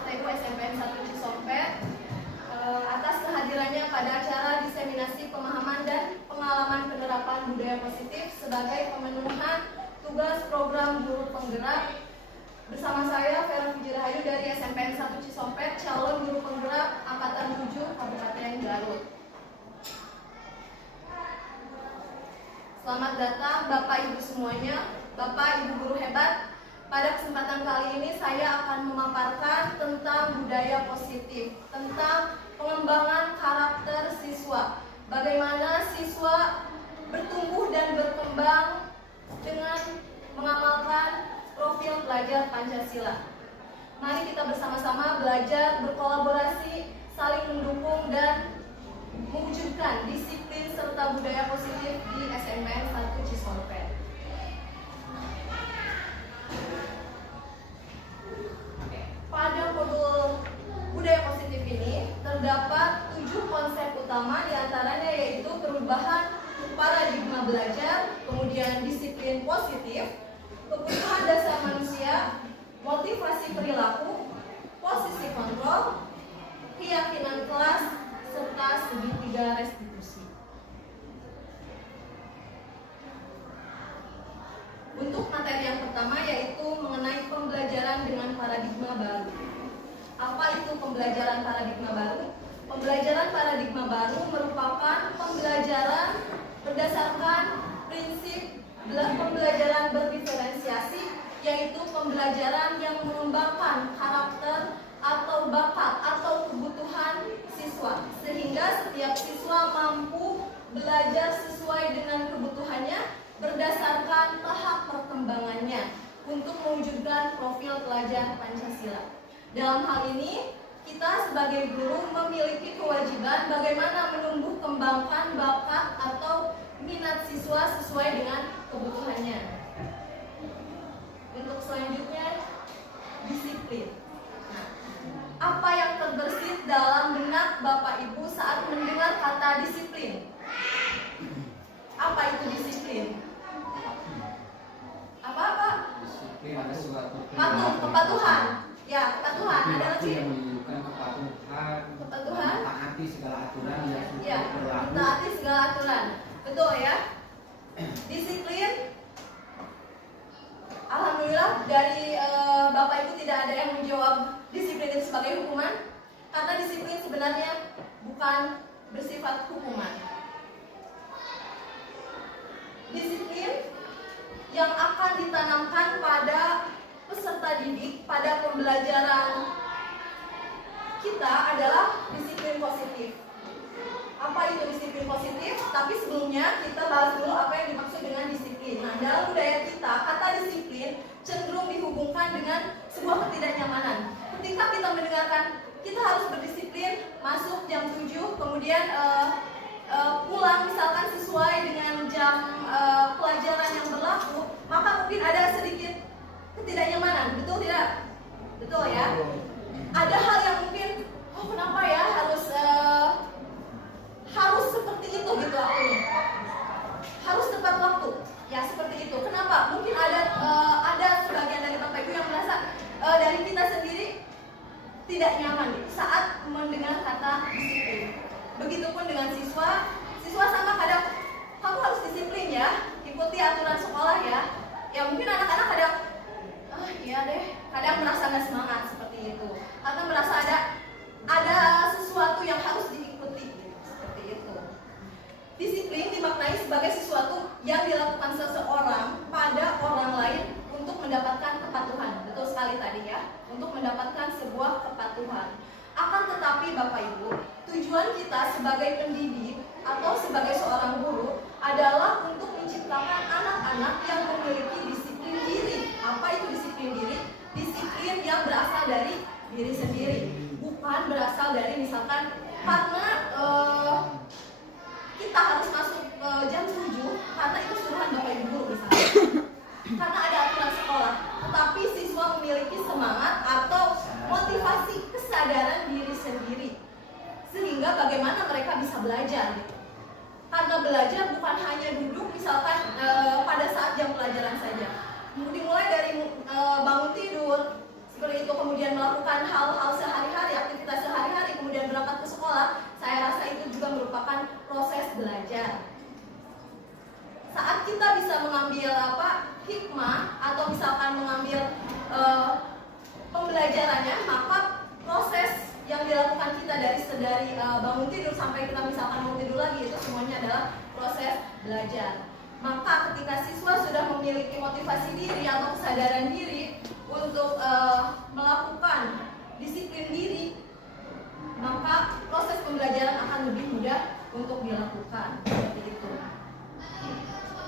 HTU SMPN 1 Cisompet atas kehadirannya pada acara diseminasi pemahaman dan pengalaman penerapan budaya positif sebagai pemenuhan tugas program guru penggerak. Bersama saya Vera Fujirahayu dari SMPN 1 Cisompet, calon guru penggerak Angkatan 7 Kabupaten Garut. Selamat datang Bapak Ibu semuanya, Bapak Ibu guru hebat. Pada kesempatan kali ini saya akan memaparkan tentang budaya positif, tentang pengembangan karakter siswa. Bagaimana siswa bertumbuh dan berkembang dengan mengamalkan profil pelajar Pancasila. Mari kita bersama-sama belajar, berkolaborasi, saling mendukung dan mewujudkan disiplin serta budaya positif di SMPN 1 Cisompet. Pada modul budaya positif ini terdapat 7 konsep utama, diantaranya yaitu perubahan paradigma belajar, kemudian disiplin positif, kebutuhan dasar manusia, motivasi perilaku, posisi kontrol, keyakinan kelas, serta segitiga restitusi. Untuk materi yang pertama yaitu mengenai pembelajaran dengan paradigma baru. Apa itu pembelajaran paradigma baru? Pembelajaran paradigma baru merupakan pembelajaran berdasarkan prinsip pembelajaran berdiferensiasi, yaitu pembelajaran yang mengembangkan karakter atau bakat atau kebutuhan siswa, sehingga setiap siswa mampu belajar sesuai dengan kebutuhannya berdasarkan tahap perkembangannya untuk mewujudkan profil pelajar Pancasila. Dalam hal ini, kita sebagai guru memiliki kewajiban bagaimana menumbuh kembangkan bakat atau minat siswa sesuai dengan kebutuhannya. Untuk selanjutnya, disiplin. Nah, apa yang terbersit dalam benak Bapak Ibu saat mendengar kata disiplin? Apa itu disiplin? Apa? Disiplin ada suatu kepatuhan. Ya, kepatuhan adalah yang menunjukkan kepatuhan, mentaati segala aturan yang sudah berlaku. Mentaati segala aturan. Betul ya? Disiplin. Alhamdulillah dari Bapak Ibu tidak ada yang menjawab disiplin itu sebagai hukuman, karena disiplin sebenarnya bukan bersifat hukuman. Disiplin yang akan ditanamkan pada peserta didik pada pembelajaran kita adalah disiplin positif. Apa itu disiplin positif? Tapi sebelumnya kita bahas dulu apa yang dimaksud dengan disiplin. Nah, dalam budaya kita, kata disiplin cenderung dihubungkan dengan sebuah ketidaknyamanan. Ketika kita mendengarkan kita harus berdisiplin, masuk jam 7, kemudian pulang misalkan sesuai dengan jam pelajaran yang berlaku, maka mungkin ada sedikit ketidaknyamanan, betul tidak? Betul ya? Ada hal yang mungkin, kenapa ya harus seperti itu gitu aku nih. Harus tepat waktu. Ya seperti itu. Kenapa? Mungkin ada sebagian dari Bapak Ibu yang merasa dari kita sendiri tidak nyaman saat mendengar kata disiplin. Begitupun dengan siswa sama kadang kamu harus disiplin ya, ikuti aturan sekolah ya. Ya mungkin anak-anak kadang iya deh, kadang merasa nggak semangat seperti itu, atau merasa ada sesuatu yang harus diikuti seperti itu. Disiplin dimaknai sebagai sesuatu yang dilakukan seseorang pada orang lain untuk mendapatkan kepatuhan. Betul sekali tadi ya, untuk mendapatkan sebuah kepatuhan. Akan tetapi Bapak Ibu, tujuan kita sebagai pendidik atau sebagai seorang guru adalah untuk menciptakan anak-anak yang memiliki disiplin diri. Apa itu disiplin diri? Disiplin yang berasal dari diri sendiri, bukan berasal dari misalkan karena kita harus masuk jam 7 karena itu suruhan Bapak Ibu guru misalnya. Karena ada aturan sekolah, tetapi siswa memiliki semangat atau motivasi kesadaran diri sendiri, sehingga bagaimana mereka bisa belajar gitu. Karena belajar bukan hanya duduk misalkan pada saat jam pelajaran saja, dimulai dari bangun tidur seperti itu, kemudian melakukan hal-hal dilakukan kita dari bangun tidur sampai kita misalkan mau tidur lagi, itu semuanya adalah proses belajar. Maka ketika siswa sudah memiliki motivasi diri atau kesadaran diri untuk melakukan disiplin diri, maka proses pembelajaran akan lebih mudah untuk dilakukan. Seperti itu.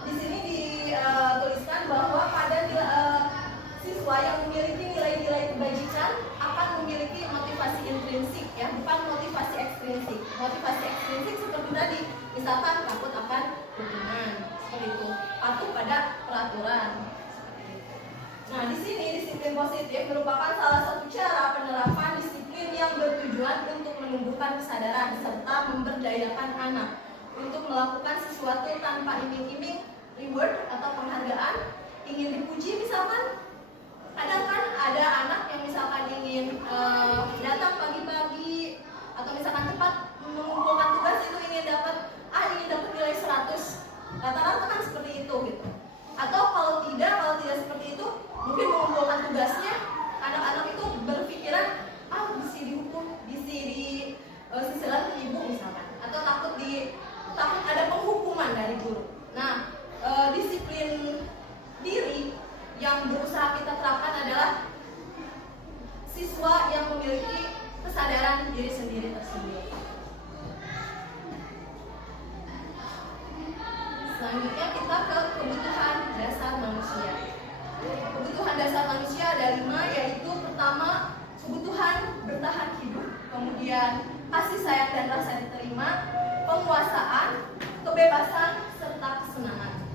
Di sini dituliskan bahwa pada siswa yang memiliki nilai-nilai kebajikan akan memiliki motivasi intrinsik, ya, bukan motivasi ekstrinsik. Motivasi ekstrinsik seperti tadi, misalkan takut akan hukuman, seperti itu, patuh pada peraturan. Nah, di sini disiplin positif merupakan salah satu cara penerapan disiplin yang bertujuan untuk menumbuhkan kesadaran serta memberdayakan anak untuk melakukan sesuatu tanpa iming-iming reward atau penghargaan, ingin dipuji misalkan. Kadang kan ada anak yang misalkan ingin datang pagi-pagi atau misalkan cepat mengumpulkan tugas, itu ingin dapat nilai 100. Rata-rata kan seperti itu gitu. Atau kalau tidak seperti itu, mungkin mengumpulkan tugasnya, anak-anak itu berpikiran bisa dihukum, bisa disisilah ibu misalkan, atau takut ada penghukuman dari guru. Nah, disiplin diri yang berusaha kita terapkan adalah siswa yang memiliki kesadaran diri sendiri tersendiri. Selanjutnya kita ke kebutuhan dasar manusia. Kebutuhan dasar manusia ada 5, yaitu pertama kebutuhan bertahan hidup, kemudian kasih sayang dan rasa diterima, penguasaan, kebebasan, serta kesenangan.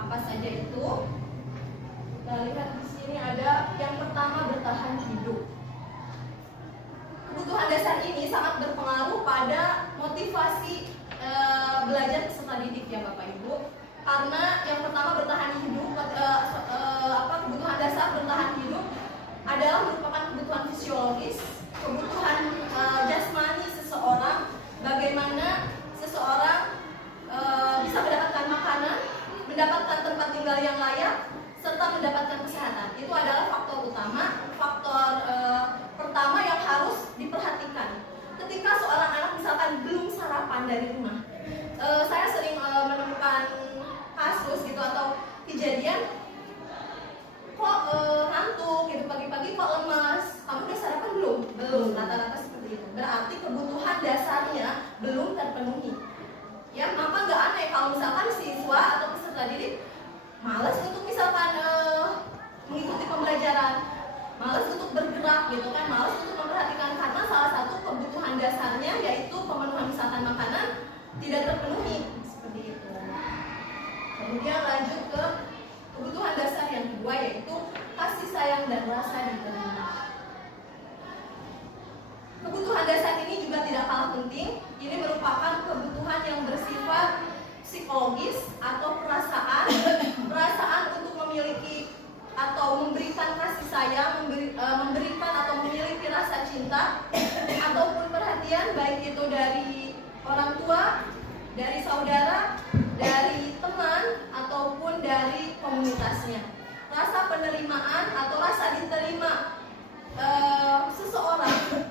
Apa saja itu? Kita lihat di sini ada yang pertama bertahan hidup. Kebutuhan dasar ini sangat berpengaruh pada motivasi belajar peserta didik, ya Bapak Ibu. Karena yang pertama bertahan hidup, kebutuhan dasar bertahan hidup adalah merupakan kebutuhan fisiologis, kebutuhan jasmani seseorang, bagaimana seseorang bisa mendapatkan makanan, mendapatkan tempat tinggal yang layak, serta mendapatkan kesehatan. Itu adalah faktor utama, faktor pertama yang harus diperhatikan. Ketika seorang anak misalkan belum sarapan dari rumah, saya sering menemukan kasus gitu atau kejadian, kok ngantuk gitu pagi-pagi, kok lemas, kamu udah sarapan belum? Belum, rata-rata seperti itu. Berarti kebutuhan dasarnya belum terpenuhi. Ya, maka nggak aneh kalau misalkan siswa atau peserta didik malas untuk misalkan mengikuti pembelajaran, malas untuk bergerak gitu kan, malas untuk memperhatikan, karena salah satu kebutuhan dasarnya yaitu pemenuhan misalkan makanan tidak terpenuhi, seperti itu. Kemudian lanjut ke kebutuhan dasar yang kedua, yaitu kasih sayang dan rasa diterima. Kebutuhan dasar ini juga tidak kalah penting. Ini merupakan kebutuhan yang bersifat psikologis atau perasaan untuk memiliki atau memberikan kasih sayang, memberikan atau memiliki rasa cinta ataupun perhatian, baik itu dari orang tua, dari saudara, dari teman, ataupun dari komunitasnya. Rasa penerimaan atau rasa diterima seseorang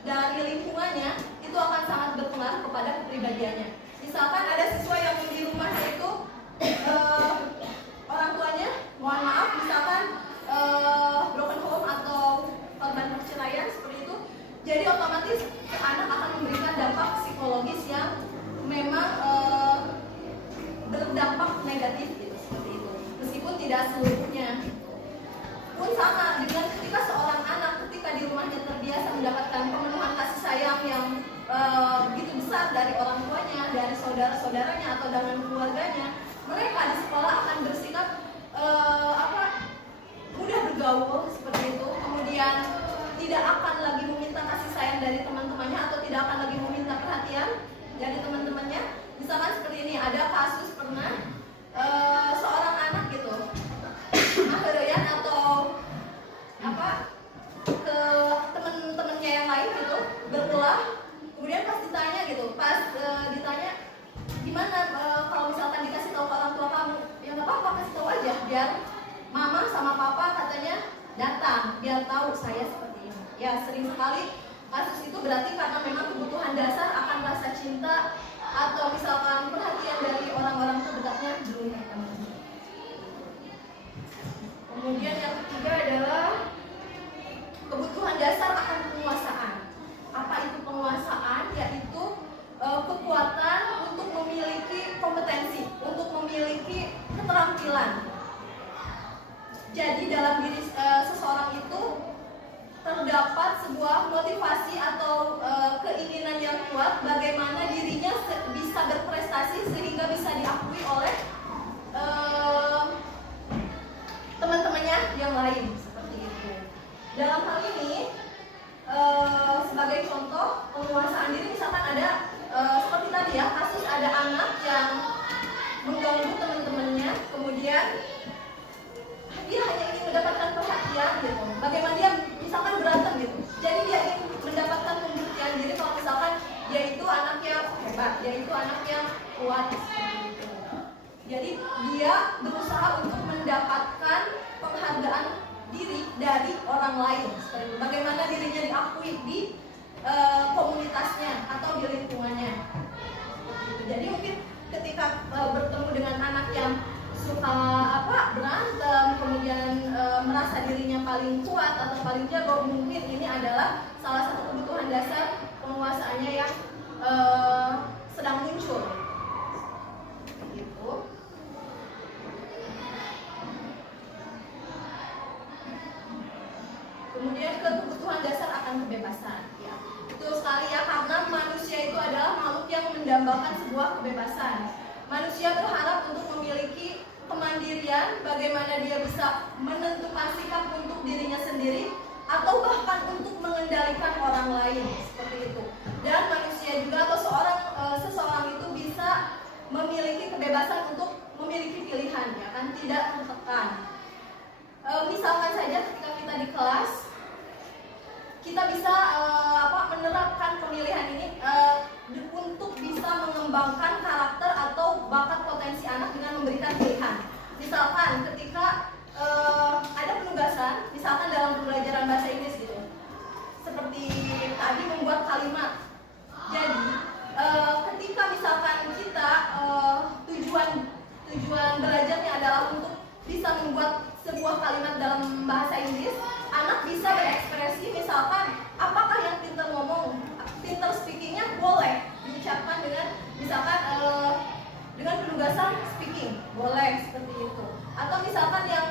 dari lingkungannya itu akan sangat berpengaruh kepada kepribadiannya. Misalkan ada siswa yang di rumahnya itu orang tuanya, mohon maaf, misalkan broken home atau korban perceraian seperti itu, jadi otomatis anak akan memberikan dampak psikologis yang memang berdampak negatif gitu, seperti itu. Meskipun tidak seluruhnya. Pun sama dengan ketika seorang anak ketika di rumahnya terbiasa mendapatkan pemenuhan kasih sayang yang begitu besar dari orang tuanya, dari saudara-saudaranya atau dengan keluarganya, mereka di sekolah akan bersikap mudah bergaul seperti itu. Kemudian tidak akan lagi meminta kasih sayang dari teman-temannya atau tidak akan lagi meminta perhatian dari teman-temannya. Misalkan seperti ini, ada kasus pernah seorang anak gitu akhirnya atau ke temen-temennya yang lain gitu berulah, kemudian pas ditanya ditanya gimana kalau misalkan dikasih tahu ke orang tua kamu, ya nggak apa-apa, kasih tahu aja biar mama sama papa katanya datang biar tahu saya seperti ini. Ya, sering sekali kasus itu berarti karena memang kebutuhan dasar akan rasa cinta atau misalkan perhatian dari orang-orang terdekatnya belum terpenuhi. Kemudian yang ketiga adalah kebutuhan dasar akan penguasaan. Apa itu penguasaan? Yaitu kekuatan untuk memiliki kompetensi, untuk memiliki keterampilan. Jadi dalam diri seseorang itu terdapat sebuah motivasi atau keinginan yang kuat bagaimana dirinya bisa berprestasi sehingga bisa diakui oleh teman-temannya yang lain, seperti itu. Dalam hal ini sebagai contoh penguasaan diri, misalkan ada seperti tadi ya, kasus ada anak yang mengganggu teman-temannya, kemudian dia hanya ingin mendapatkan perhatian gitu. Bagaimana dia misalkan berantem gitu, jadi dia ingin mendapatkan pembuktian diri kalau misalkan dia itu anak yang hebat, dia itu anak yang kuat, seperti itu. Jadi dia berusaha untuk mendapatkan penghargaan diri dari orang lain, seperti itu. Bagaimana dirinya diakui di komunitasnya atau di lingkungannya. Jadi mungkin ketika bertemu dengan anak yang suka berantem, kemudian merasa dirinya paling kuat atau paling jago, mungkin ini adalah salah satu kebutuhan dasar penguasaannya yang sedang muncul. Gitu. Kemudian kebutuhan dasar akan kebebasan. Ya, betul sekali ya, karena manusia itu adalah makhluk yang mendambakan sebuah kebebasan. Manusia berharap untuk memiliki kemandirian, bagaimana dia bisa menentukan sikap untuk dirinya sendiri atau bahkan untuk mengendalikan orang lain, seperti itu. Dan manusia juga atau seseorang itu bisa memiliki kebebasan untuk memiliki pilihan, ya kan, tidak tertekan. Misalkan saja ketika kita di kelas, kita bisa menerapkan pemilihan ini untuk bisa mengembangkan karakter atau bakat potensi anak dengan memberikan pilihan. Misalkan ketika ada penugasan, misalkan dalam pembelajaran bahasa Inggris gitu, seperti tadi membuat kalimat. Jadi ketika misalkan kita tujuan belajarnya adalah untuk bisa membuat sebuah kalimat dalam bahasa Inggris, anak bisa berekspresi, misalkan apakah yang pintar ngomong, pintar speakingnya boleh diucapkan dengan misalkan dengan penugasan speaking, boleh seperti itu. Atau misalkan yang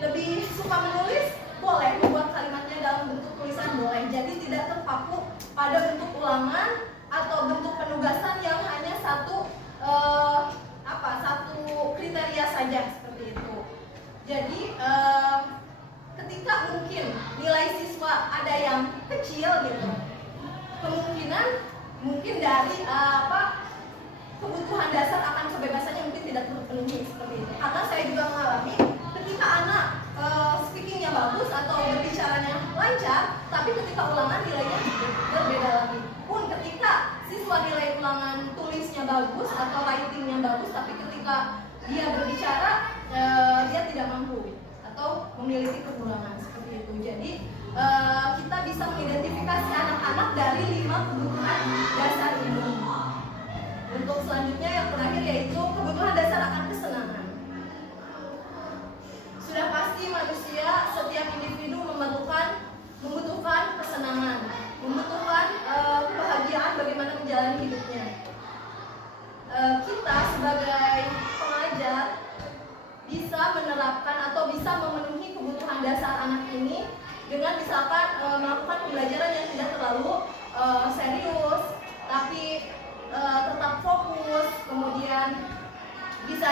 lebih suka menulis, boleh membuat kalimatnya dalam bentuk tulisan, boleh. Jadi tidak terpaku pada bentuk ulangan atau bentuk penugasan yang hanya satu kriteria saja, seperti itu. Jadi ketika mungkin nilai siswa ada yang kecil gitu, kemungkinan mungkin dari kebutuhan dasar akan kebebasannya mungkin tidak terpenuhi, seperti itu. Karena saya juga mengalami ketika anak speakingnya bagus atau berbicaranya lancar, tapi ketika ulangan nilainya berbeda lagi. Pun ketika siswa nilai ulangan tulisnya bagus atau writingnya bagus, tapi ketika dia berbicara dia tidak mampu atau memiliki kekurangan, seperti itu. Jadi kita bisa mengidentifikasi anak-anak dari 5 kebutuhan dasar ini. Untuk selanjutnya yang terakhir yaitu kebutuhan dasar akan kesenangan. Sudah pasti manusia, setiap individu membutuhkan kesenangan, membutuhkan kebahagiaan bagaimana menjalani hidupnya. Kita sebagai pengajar bisa menerapkan atau bisa memenuhi kebutuhan dasar anak ini dengan misalkan melakukan pembelajaran yang tidak terlalu serius, tapi tetap fokus, kemudian bisa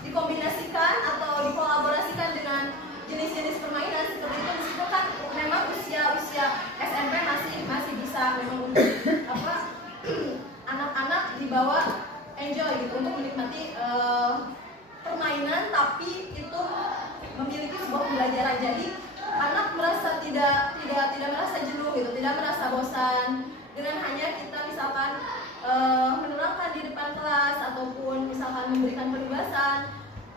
dikombinasikan atau dikolaborasikan dengan jenis-jenis permainan seperti itu. Meskipun kan memang usia SMP masih bisa memang anak-anak dibawa enjoy gitu untuk menikmati permainan, tapi itu memiliki sebuah pembelajaran. Jadi anak merasa tidak merasa jenuh gitu, tidak merasa bosan dengan hanya kita misalkan menerangkan di depan kelas ataupun misalkan memberikan penugasan.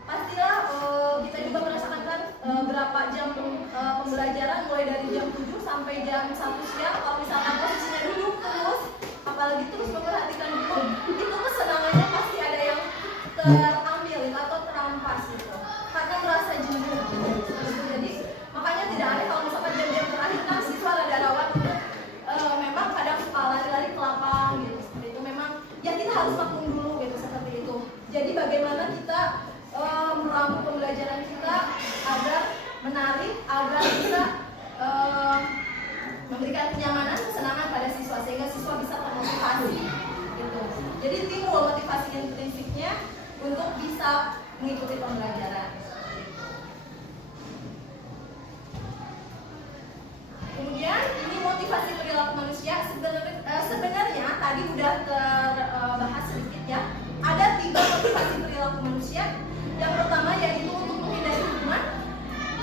Pastilah kita juga merasakan kan berapa beberapa jam pembelajaran mulai dari jam 7 sampai jam 1 siang. Kalau misalkan posisinya duduk terus, apalagi terus memperhatikan guru, itu kesenangannya pasti ada yang terambil atau terampas gitu, karena merasa jenuh gitu. Jadi makanya tidak aneh kalau misalkan jam-jam terakhir kan siswa rada rawan untuk memang kadang suka lari-lari ke lapang gitu, seperti itu. Memang ya kita harus maklum dulu gitu, seperti itu. Jadi bagaimana kita meramu pembelajaran kita agar menarik, agar bisa memberikan kenyamanan, kesenangan pada siswa sehingga siswa bisa termotivasi gitu. Jadi timbul motivasi intrinsiknya untuk bisa mengikuti pembelajaran. Kemudian ini motivasi perilaku manusia. Sebenarnya tadi udah terbahas sedikit ya. Ada 3 motivasi perilaku manusia. Yang pertama yaitu untuk menghindari hukuman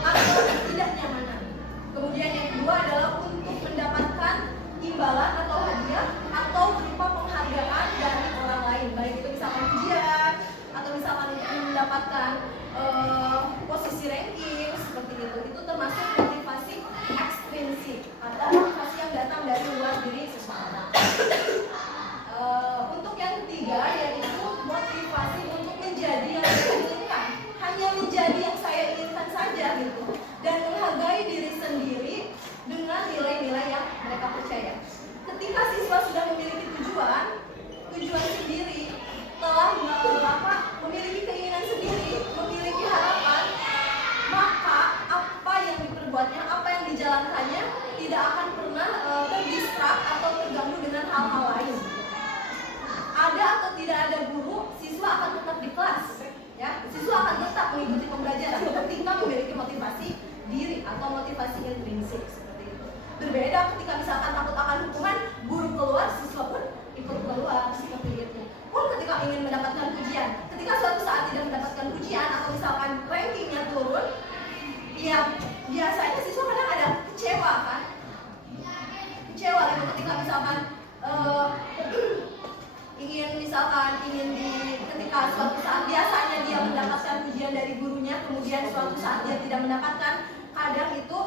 atau ketidaknyamanan. Kemudian yang kedua adalah untuk mendapatkan imbalan atau hadiah atau berupa penghargaan dari orang lain, baik itu misalkan pujian atau misalkan mendapatkan posisi ranking seperti itu. Itu termasuk motivasi ekstrinsik atau motivasi yang datang dari luar diri seseorang. Untuk yang ketiga yaitu motivasi untuk menjadi yang saya inginkan, hanya menjadi yang saya inginkan saja gitu, dan menghargai diri sendiri dengan nilai-nilai yang mereka percaya. Ketika siswa sudah memiliki tujuan sendiri, telah memiliki keinginan sendiri, memiliki harapan, maka apa yang diperbuatnya, apa yang dijalankannya tidak akan pernah terdistrak atau terganggu dengan hal-hal lain. Ada atau tidak ada guru, siswa akan tetap di kelas, ya. Siswa akan tetap mengikuti pembelajaran ketika memiliki motivasi diri atau motivasi intrinsik seperti itu. Berbeda ketika misalkan takut akan hukuman, guru keluar, siswa pun ikut keluar seperti itu. Pun ketika ingin mendapatkan pujian, ketika suatu saat tidak mendapatkan pujian atau misalkan rankingnya turun, ya biasanya siswa kadang ada kecewa kan, kecewa gitu ketika misalkan ketika suatu saat biasanya dia mendapatkan pujian dari gurunya, kemudian suatu saat dia tidak mendapatkan, kadang itu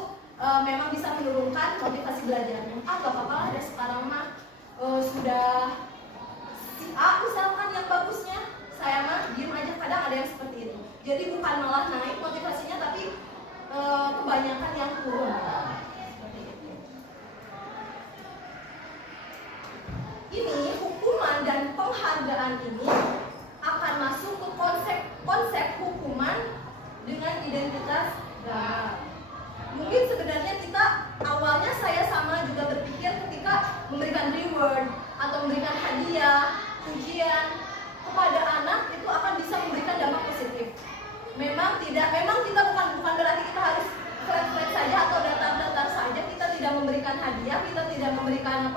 memang bisa menurunkan motivasi belajarnya. Gak apa-apa lah, ada sekarang mah sudah si A misalkan yang bagusnya, saya mah diem aja, kadang ada yang seperti itu. Jadi bukan malah naik motivasinya, tapi kebanyakan yang turun. Seperti itu. Ini hukuman dan penghargaan ini akan masuk ke konsep hukuman dengan identitas gama. Mungkin sebenarnya kita awalnya saya sama juga berpikir ketika memberikan reward atau memberikan hadiah, pujian kepada anak itu akan bisa memberikan dampak positif. Memang kita bukan berarti kita harus flat saja atau datar-datar saja. Kita tidak memberikan hadiah, kita tidak memberikan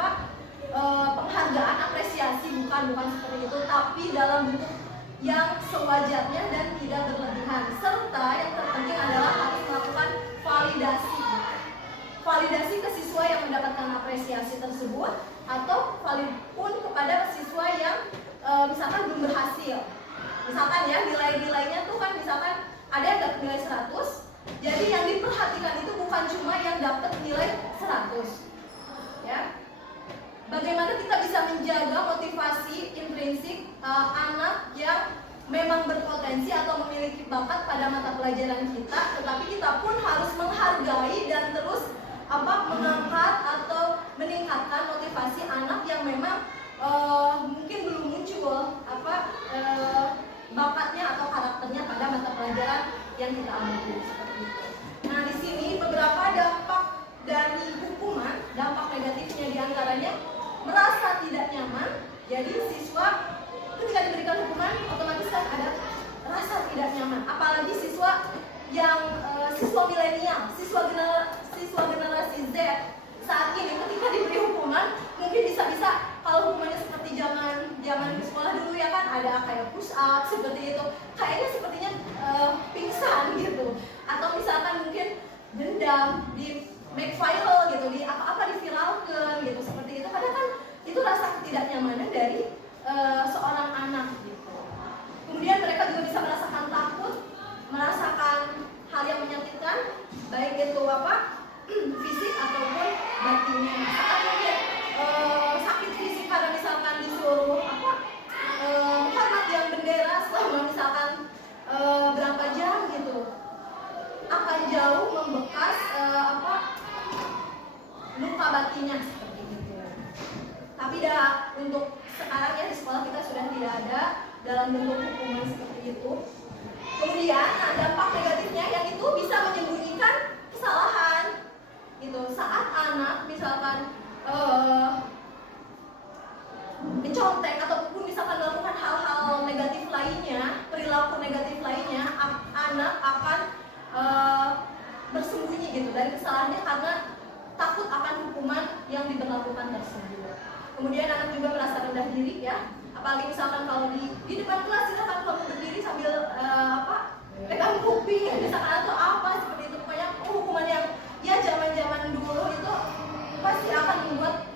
penghargaan, apresiasi, bukan seperti itu, tapi dalam bentuk yang sewajarnya dan tidak berlebihan. Serta yang terpenting adalah harus melakukan validasi ke siswa yang mendapatkan apresiasi tersebut, atau pun kepada siswa yang misalkan belum berhasil. Misalkan ya nilainya tuh kan misalkan ada yang dapat nilai 100, jadi yang diperhatikan itu bukan cuma yang dapat nilai 100, ya. Bagaimana kita bisa menjaga motivasi intrinsik anak yang memang berpotensi atau memiliki bakat pada mata pelajaran kita, tetapi kita pun harus menghargai dan terus mengangkat atau meningkatkan motivasi anak yang memang mungkin belum muncul bakatnya atau karakternya pada mata pelajaran yang kita ambil seperti itu. Nah, di sini beberapa dampak dari hukuman, dampak negatifnya diantaranya merasa tidak nyaman. Jadi siswa ketika diberikan hukuman otomatis kan ada rasa tidak nyaman. Apalagi siswa yang siswa milenial, siswa generasi Z saat ini ketika diberi hukuman, mungkin bisa kalau hukumannya seperti zaman sekolah dulu ya kan, ada kayak push up seperti itu, kayaknya sepertinya pingsan gitu, atau misalkan mungkin dendam, di make viral gitu, di diviralkan gitu, seperti itu. Kadang kan itu rasa ketidaknyamanan dari seorang anak gitu. Kemudian mereka juga bisa merasakan takut, merasakan hal yang menyakitkan saat mungkin sakit fisik karena misalkan disuruh hormat yang bendera selama misalkan berapa jam gitu, akan jauh membekas luka batinnya seperti itu. Tapi untuk sekarang ya di sekolah kita sudah tidak ada dalam bentuk hukuman seperti itu. Kemudian dampak negatifnya yang itu bisa menyembunyikan kesalahan gitu. Saat anak misalkan mencontek ataupun misalkan melakukan hal-hal negatif lainnya, perilaku negatif lainnya, anak akan bersembunyi gitu dari kesalahannya karena takut akan hukuman yang diberlakukan tersebut. Kemudian anak juga merasa rendah diri ya, apalagi misalkan kalau di depan kelas silakan kamu berdiri sambil pegang kuping misalkan atau apa seperti itu. Pokoknya hukuman yang ya zaman dulu itu pasti akan membuat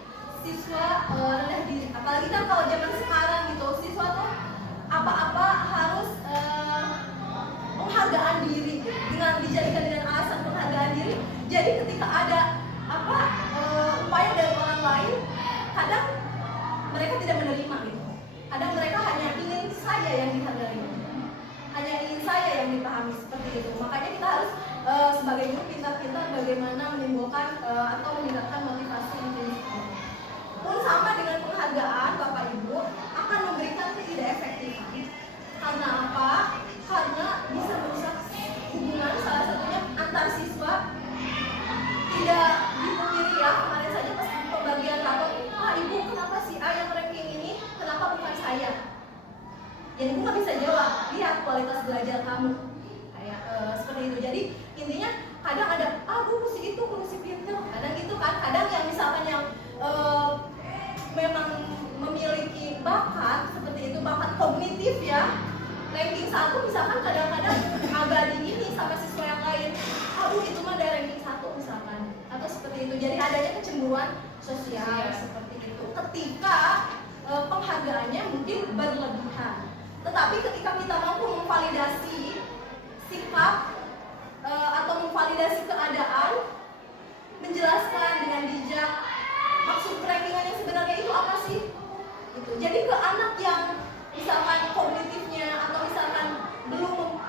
siswa rendah diri. Apalagi kan kalau zaman sekarang gitu, siswa tuh apa-apa harus penghargaan diri dengan dijadikan dengan alasan penghargaan diri. Jadi ketika ada upaya dari orang lain, kadang mereka tidak menerima gitu. Kadang mereka hanya ingin saya yang dihargai, hanya ingin saya yang dipahami seperti itu. Makanya kita harus sebagai guru pintar-pintar bagaimana menimbulkan atau meningkatkan motivasi intrinsik. Pun sama dengan penghargaan, Bapak Ibu akan memberikan ketidakefektifan. Karena apa? Karena bisa merusak hubungan, salah satunya antar siswa. Tidak dipungkiri ya, kemarin saja pas pembagian rapor, Ibu kenapa si A yang ranking ini, kenapa bukan saya? Ya Ibu nggak bisa jawab, lihat kualitas belajar kamu kayak seperti itu. Jadi intinya kadang ada, Bu si itu, si pintar, kadang gitu kan. Kadang yang misalkan yang memang memiliki bakat seperti itu, bakat kognitif ya, ranking 1 misalkan kadang-kadang agak ini sama siswa yang lain, Bu itu mah ada ranking 1 misalkan, atau seperti itu. Jadi adanya kecemburuan sosial seperti itu ketika penghargaannya mungkin berlebihan. Tetapi ketika kita mampu memvalidasi sikap atau memvalidasi keadaan, menjelaskan dengan bijak maksud rankingan yang sebenarnya itu apa sih? Gitu. Jadi ke anak yang misalkan kognitifnya atau misalkan belum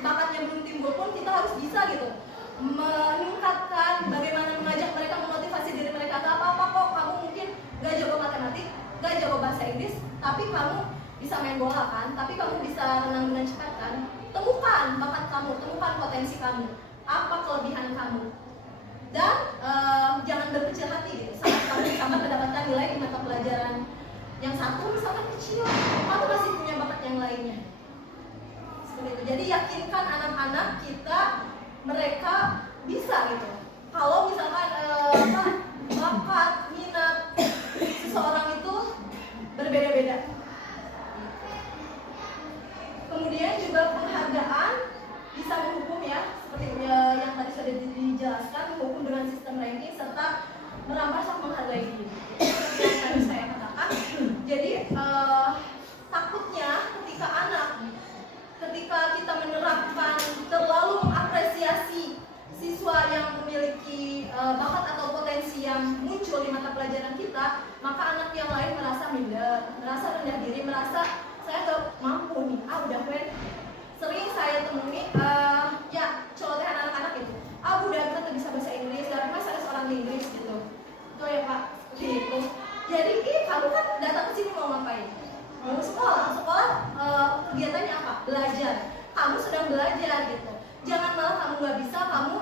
bakatnya belum timbul pun kita harus bisa gitu meningkatkan bagaimana mengajak mereka, memotivasi diri mereka. Gak apa-apa kok kamu mungkin gak jago matematik, gak jago bahasa Inggris, tapi kamu bisa main bola kan, tapi kamu bisa renang dengan cepat kan. Temukan bakat kamu, temukan potensi kamu, apa kelebihan kamu, dan jangan berkecil hati gitu. Saat kamu misalkan mendapatkan nilai di mata pelajaran yang satu misalkan kecil, kamu masih punya bakat yang lainnya seperti itu. Jadi yakinkan anak-anak kita, mereka bisa gitu. Kalau misalkan bakat, minat seseorang itu berbeda-beda. Kemudian juga penghargaan bisa menghukum ya, seperti yang tadi sudah dijelaskan, menghukum dengan sistem ranking serta merampas hak menghargai diri. Seperti yang tadi saya katakan. Jadi takutnya ketika kita menerapkan terlalu mengapresiasi siswa yang memiliki bakat atau potensi yang muncul di mata pelajaran kita, maka anak yang lain merasa minder, merasa rendah diri, merasa saya gak mampu nih, udah pen. Sering saya temui celotehan anak-anak itu, udah kita bisa bahasa Inggris, gak mas ada seorang Inggris gitu. Itu ya Pak, gitu. Jadi kamu kan datang ke sini mau ngapain? Mau sekolah kegiatannya apa? Belajar. Kamu sedang belajar gitu. Jangan malah kamu gak bisa, kamu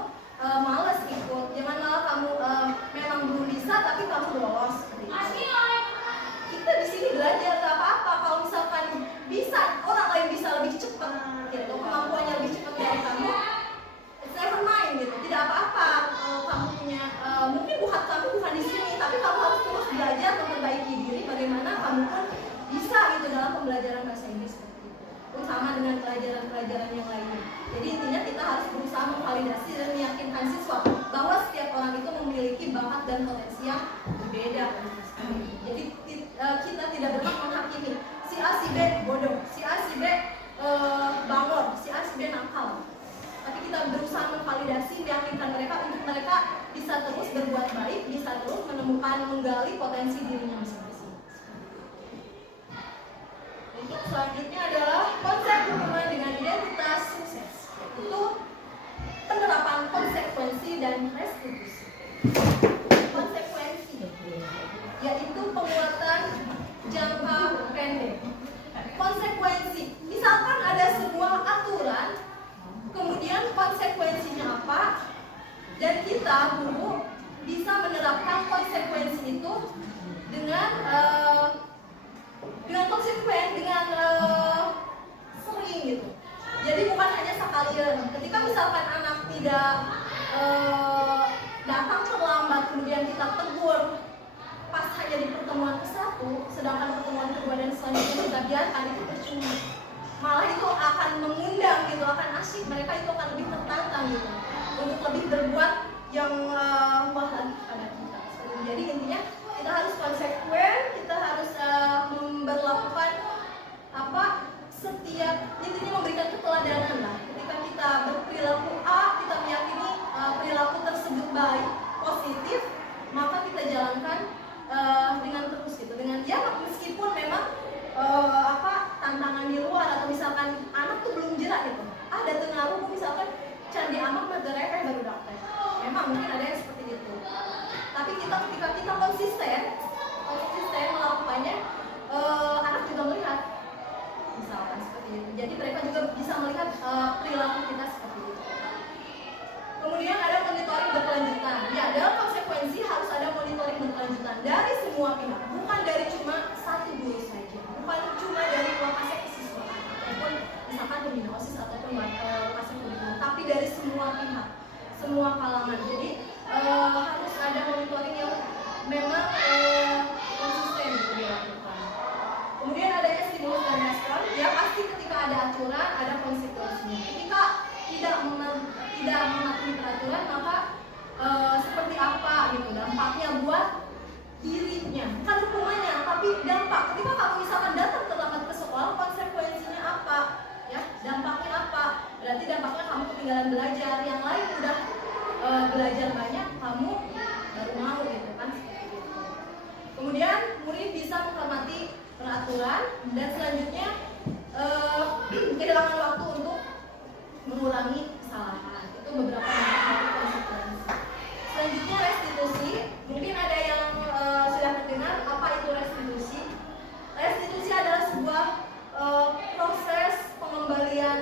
malas ikut. Jangan malah kamu memang belum bisa tapi kamu lolos. Gitu. Kita di sini belajar gak apa-apa. Kalau misalkan bisa, orang lain bisa lebih cepat, gitu. Kemampuannya lebih cepat dari kamu, it's never mind gitu. Tidak apa-apa. Kamu punya mungkin kamu bukan di sini, tapi kamu harus terus belajar memperbaiki diri. Bagaimana kamu pun bisa gitu dalam pembelajaran bahasa Inggris seperti itu. Pun sama dengan pelajaran-pelajaran yang lainnya. Jadi intinya kita harus berusaha memvalidasi dan meyakinkan siswa bahwa setiap orang itu memiliki bakat dan potensi yang berbeda. Jadi kita tidak berhak menghakimi si A si B bodoh, si A si B bangor, si A si B nakal. Tapi kita berusaha memvalidasi, meyakinkan mereka untuk mereka bisa terus berbuat baik, bisa terus menggali potensi dirinya masing-masing. Untuk selanjutnya adalah konsep hubungan dengan identitas sukses. Itu penerapan konsekuensi dan restitusi. Konsekuensi yaitu penguatan jangka pendek. Konsekuensi, misalkan ada sebuah aturan, kemudian konsekuensinya apa, dan kita guru bisa menerapkan konsekuensi itu dengan konsekuen, dengan sering gitu. Jadi bukan hanya sekalian. Ketika misalkan anak tidak datang terlambat, kemudian kita tegur pas hanya di pertemuan ke-1, sedangkan pertemuan kedua dan selanjutnya kita biarkan, itu percuma. Malah itu akan mengundang gitu, akan asyik, mereka itu akan lebih tertantang gitu untuk lebih berbuat yang wah lagi pada kita. Jadi intinya kita harus konsekuen, kita harus memperlakukan setiap, intinya memberikan keteladanan lah. Ketika kita berperilaku A, kita meyakini perilaku tersebut baik, positif, maka kita jalankan dengan terus gitu, dengan ya meskipun memang tantangan di luar, atau misalkan anak tuh belum jerak gitu, ada tengaruh misalkan candi amak magerek baru daftar, memang mungkin ada yang seperti itu. Tapi ketika kita konsisten melakukannya, anak juga melihat misalkan seperti itu, jadi mereka juga bisa melihat perilaku kita seperti itu. Kemudian ada monitoring berkelanjutan. Ya, dalam konsekuensi harus ada monitoring berkelanjutan dari semua pihak, bukan dari cuma satu guru saja, bukan cuma dari lokasi kesiswaan ataupun misalkan pembina OSIS ataupun lokasi pembinaan, tapi dari semua pihak, semua kalangan. Jadi harus ada monitoring yang memang konsisten dilakukan. Kemudian adanya stimulus dan respon. Ya pasti ketika ada aturan ada konsekuensinya. Ketika tidak mematuhi peraturan, maka seperti apa gitu dampaknya buat dirinya, bukan hukumannya tapi dampak. Ketika kamu misalkan datang terlambat ke sekolah, konsekuensinya apa ya, dampaknya apa? Berarti dampaknya kamu ketinggalan belajar, yang lain udah belajar banyak, kamu baru mau gitu kan, seperti itu. Kemudian murid bisa menghormati peraturan, dan selanjutnya kehilangan waktu untuk mengurangi kesalahan. Itu beberapa dampak konsekuensi. Selanjutnya restitusi. Mungkin ada yang sudah mendengar apa itu restitusi. Restitusi adalah sebuah proses pengembalian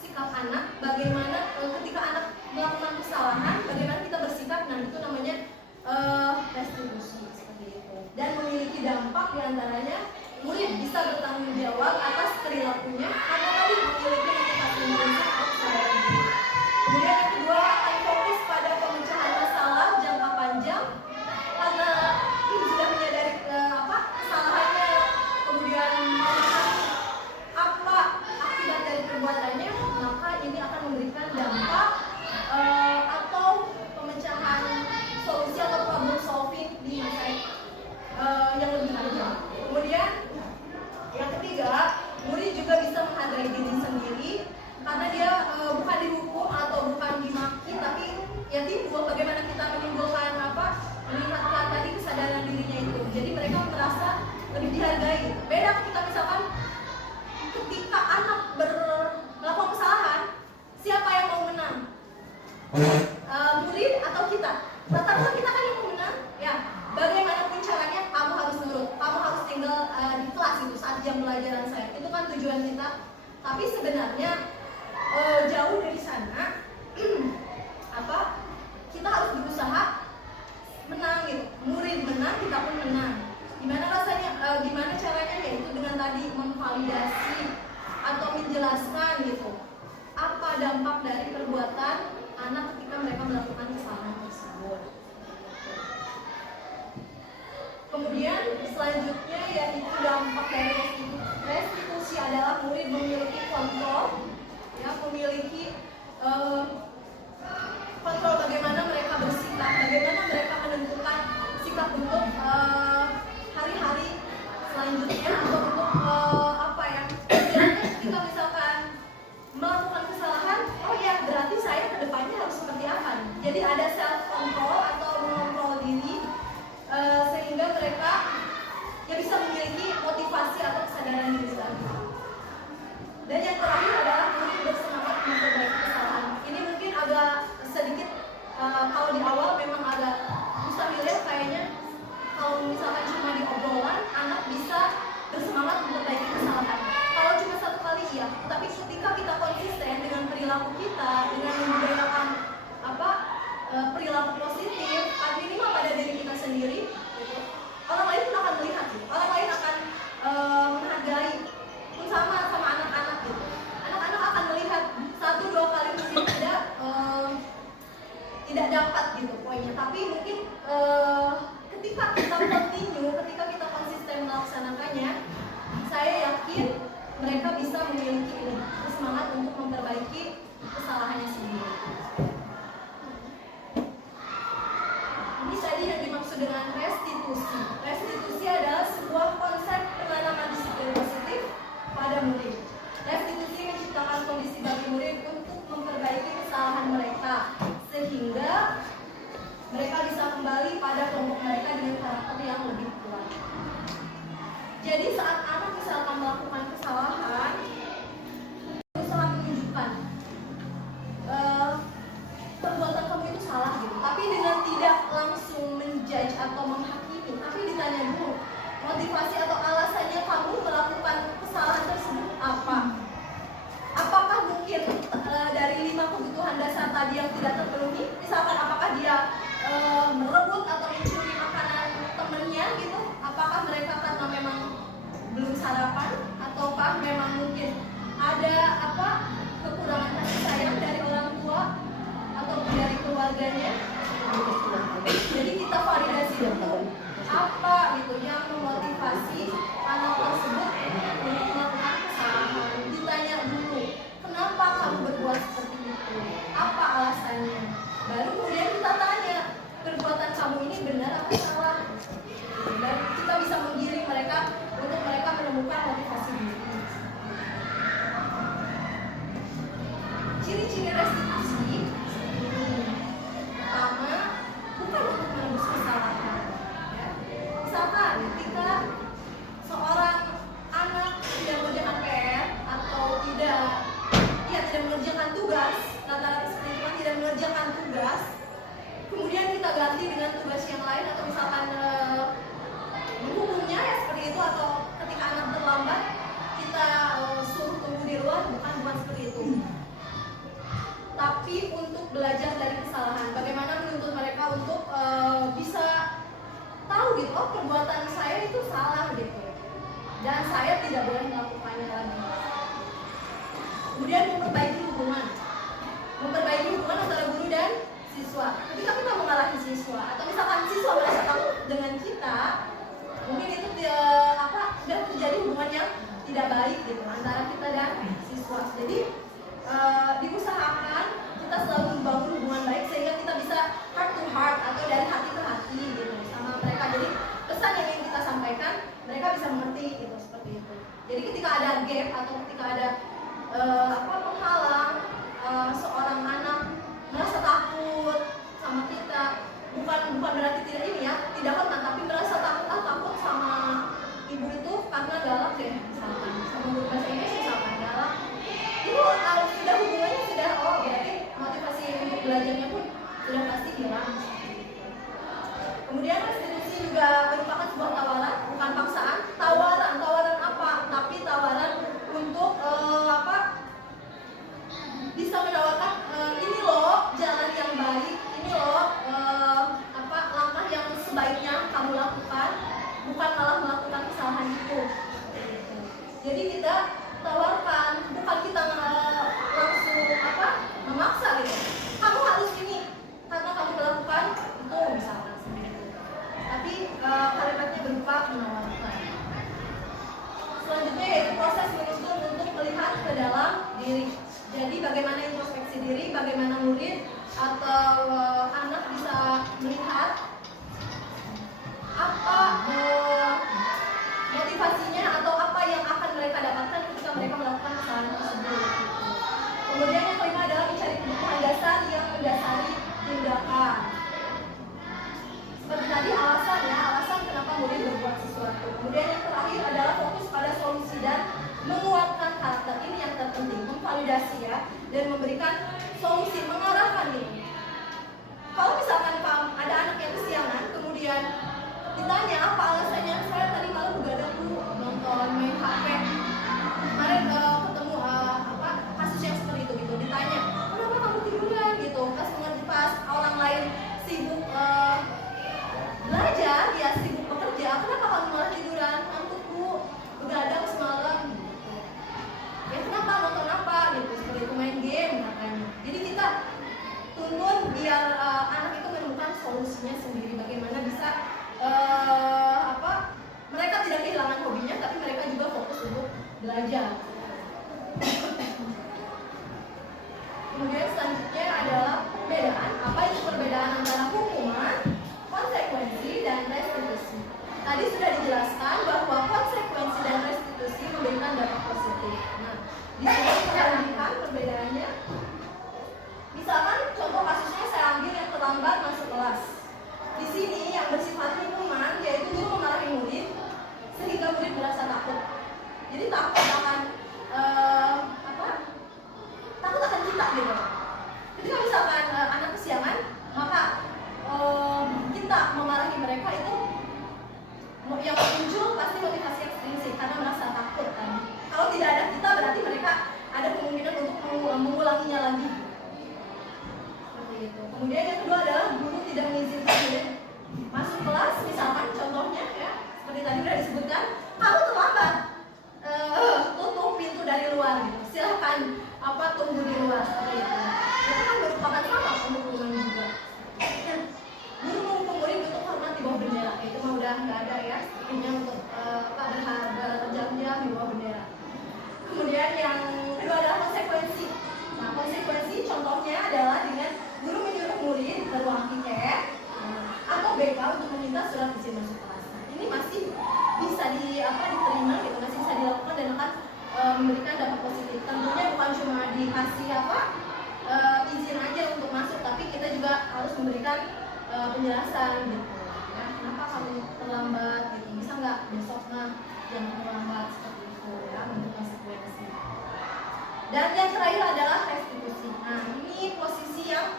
sikap anak. Bagaimana ketika anak melakukan kesalahan, bagaimana kita bersikap. Nah itu namanya restitusi seperti itu. Dan memiliki dampak diantaranya murid bisa bertanggung jawab atas perilakunya karena tadi memiliki motivasi intrinsit atau kesadaran diri. Kemudian yang kedua akan fokus pada pemecahan masalah jangka panjang karena sudah menyadari kesalahannya, kemudian memahami apa akibat dari perbuatannya, maka ini akan memberikan dampak atau pemecahan solusi atau problem solving di masa yang lebih panjang. Kemudian yang ketiga, murid juga bisa menghargai diri sendiri karena dia bukan dihukum atau bukan dimaki, tapi ya timbul bagaimana kita menimbulkan meningkatkan tadi kesadaran dirinya itu. Jadi mereka merasa lebih dihargai. Beda ketika misalkan ketika anak melakukan kesalahan, siapa yang mau menang? Murid atau kita? Rata-rata kita kan yang mau menang. Ya, bagaimanapun caranya kamu harus nurut, kamu harus tinggal di kelas itu saat jam pelajaran saya. Itu kan tujuan kita. Tapi sebenarnya jauh dari sana. Kita harus berusaha menang gitu. Murid menang, kita pun menang. Gimana rasanya? Gimana caranya? Yaitu dengan tadi memvalidasi atau menjelaskan gitu. Apa dampak dari perbuatan anak ketika mereka melakukan kesalahan tersebut. Kemudian selanjutnya yaitu dampak dari restitusi adalah murid memiliki kontrol, ya, memiliki kontrol bagaimana mereka bersikap, bagaimana mereka menentukan sikap untuk hari-hari selanjutnya atau untuk ketika misalkan melakukan kesalahan, oh ya berarti saya kedepannya harus seperti apa. Jadi ada self control atau mengontrol diri perilaku kita, dengan membudayakan perilaku positif, minimal pada diri kita sendiri, gitu. Orang lain pun akan melihat, gitu. Orang lain akan menghargai, pun sama anak-anak gitu. Anak-anak akan melihat 1-2 kali mungkin tidak dapat gitu poinnya, tapi mungkin ketika kita continue, ketika kita konsisten melaksanakannya, saya yakin mereka bisa memiliki semangat untuk memperbaiki kesalahannya sendiri. Ini tadi yang dimaksud dengan restitusi. Restitusi adalah sebuah konsep penanaman disiplin positif pada murid. Restitusi menciptakan kondisi bagi murid untuk memperbaiki kesalahan mereka, sehingga mereka bisa kembali pada kelompok mereka dengan karakter yang lebih kuat. Jadi saat anak misalkan melakukan kesalahan, berusaha menunjukkan perbuatan kamu itu salah gitu, tapi dengan tidak langsung menjudge atau menghakimi, tapi ditanya dulu motivasi atau alasannya kamu melakukan kesalahan tersebut apa? Apakah mungkin dari 5 kebutuhan dasar tadi yang tidak terpenuhi, misalkan apakah dia merebut atau mencuri makanan temennya gitu, apakah mereka karena memang belum sarapan, ataukah memang mungkin ada kekurangan kasih sayang dari orang tua ataupun dari keluarganya. Jadi kita validasi dulu apa gitu yang memotivasi anak tersebut untuk melakukan kesalahan. Ditanya dulu, kenapa kamu berbuat seperti itu, apa alasannya, baru kemudian kita tanya, perbuatan kamu ini benar atau salah, dan kita bisa menggiring mereka untuk mereka menemukan motivasi diri. Ciri-ciri restitusi pertama, bukan untuk menebus kesalahan, ya. Misalkan ketika seorang anak tidak mengerjakan PR atau tidak mengerjakan tugas, rata-rata seperti itu kan, tidak mengerjakan tugas, kemudian kita ganti dengan tugas yang lain, atau misalkan menghukumnya ya seperti itu, atau ketika anak terlambat kita suruh tunggu di luar, bukan seperti itu. Tapi untuk belajar dari kesalahan, bagaimana menuntut mereka untuk bisa tahu gitu, oh perbuatan saya itu salah gitu, dan saya tidak boleh melakukannya lagi. Kemudian memperbaiki hubungan antara guru dan siswa. Ketika kita memarahi siswa, atau misalkan siswa merasa takut dengan kita, mungkin itu sudah terjadi hubungan yang tidak baik gitu antara kita dan siswa. Jadi diusahakan kita selalu membangun hubungan baik sehingga kita bisa heart to heart atau dari hati ke hati gitu sama mereka. Jadi pesan yang ingin kita sampaikan mereka bisa mengerti gitu, seperti itu. Jadi ketika ada gap atau ketika ada penghalang, seorang anak merasa takut sama kita, bukan berarti tidak hormat, tapi merasa takut sama ibu itu karena galak deh, misalkan sama guru bahasa Inggris misalkan galak, itu sudah hubungannya sudah berarti motivasi untuk belajarnya pun sudah pasti hilang. Kemudian restitusi juga merupakan sebuah tawaran, bukan paksaan. Tawaran apa? Tapi tawaran untuk bisa menawarkan ini loh jalan yang baik, ini loh langkah yang sebaiknya kamu lakukan, bukan malah melakukan kesalahan itu. Jadi kita tawarkan, bukan kita langsung memaksa gitu. Kamu harus ini karena kamu melakukan itu misalkan seperti itu. Tapi kalimatnya berupa menawarkan. Selanjutnya yaitu proses menuntun untuk melihat ke dalam diri. Jadi bagaimana introspeksi diri, bagaimana murid atau anak bisa melihat apa motivasinya atau apa yang akan mereka dapatkan ketika mereka melakukan kesalahan tersebut. Kemudian yang kelima adalah mencari kebutuhan dasar yang mendasari tindakan. Seperti tadi alasan kenapa murid berbuat sesuatu. Kemudian yang terakhir adalah fokus pada solusi dan menguatkan karakter. Ini yang terpenting, memvalidasi ya, dan memberikan solusi, mengarahkan ini. Kalau misalkan ada anak yang kesiangan, kemudian ditanya apa alasannya, saya tadi malam begadang dulu nonton, main HP. Kemarin ketemu kasus yang seperti itu gitu, ditanya memarahi mereka itu yang muncul pasti motivasi ekstrinsik karena merasa takut kan. Kalau tidak ada kita berarti mereka ada kemungkinan untuk mengulanginya lagi. Seperti itu. Kemudian yang kedua adalah guru tidak mengizinkan murid masuk kelas, misalkan contohnya ya seperti tadi sudah disebutkan, kamu terlambat, tutup pintu dari luar gitu. Silahkan tunggu di luar seperti itu. Itu kan merupakan sama pembunuhan juga. Guru menghukum murid untuk hormat di bawah bendera, itu mah udah nggak ada ya, sepertinya untuk berjam-jam di bawah bendera. Kemudian yang kedua adalah konsekuensi. Nah, konsekuensi contohnya adalah dengan guru menyuruh murid ke ruang tiket atau BK untuk meminta surat izin masuk kelas. Ini masih bisa diterima gitu, masih bisa dilakukan dan akan memberikan dampak positif. Tentunya bukan cuma dikasih izin aja untuk masuk, tapi kita juga harus memberikan penjelasan gitu ya, kenapa kamu terlambat gitu, bisa nggak besok jangan terlambat seperti itu ya, untuk konsekuensi. Dan yang terakhir adalah restitusi. Nah, ini posisi yang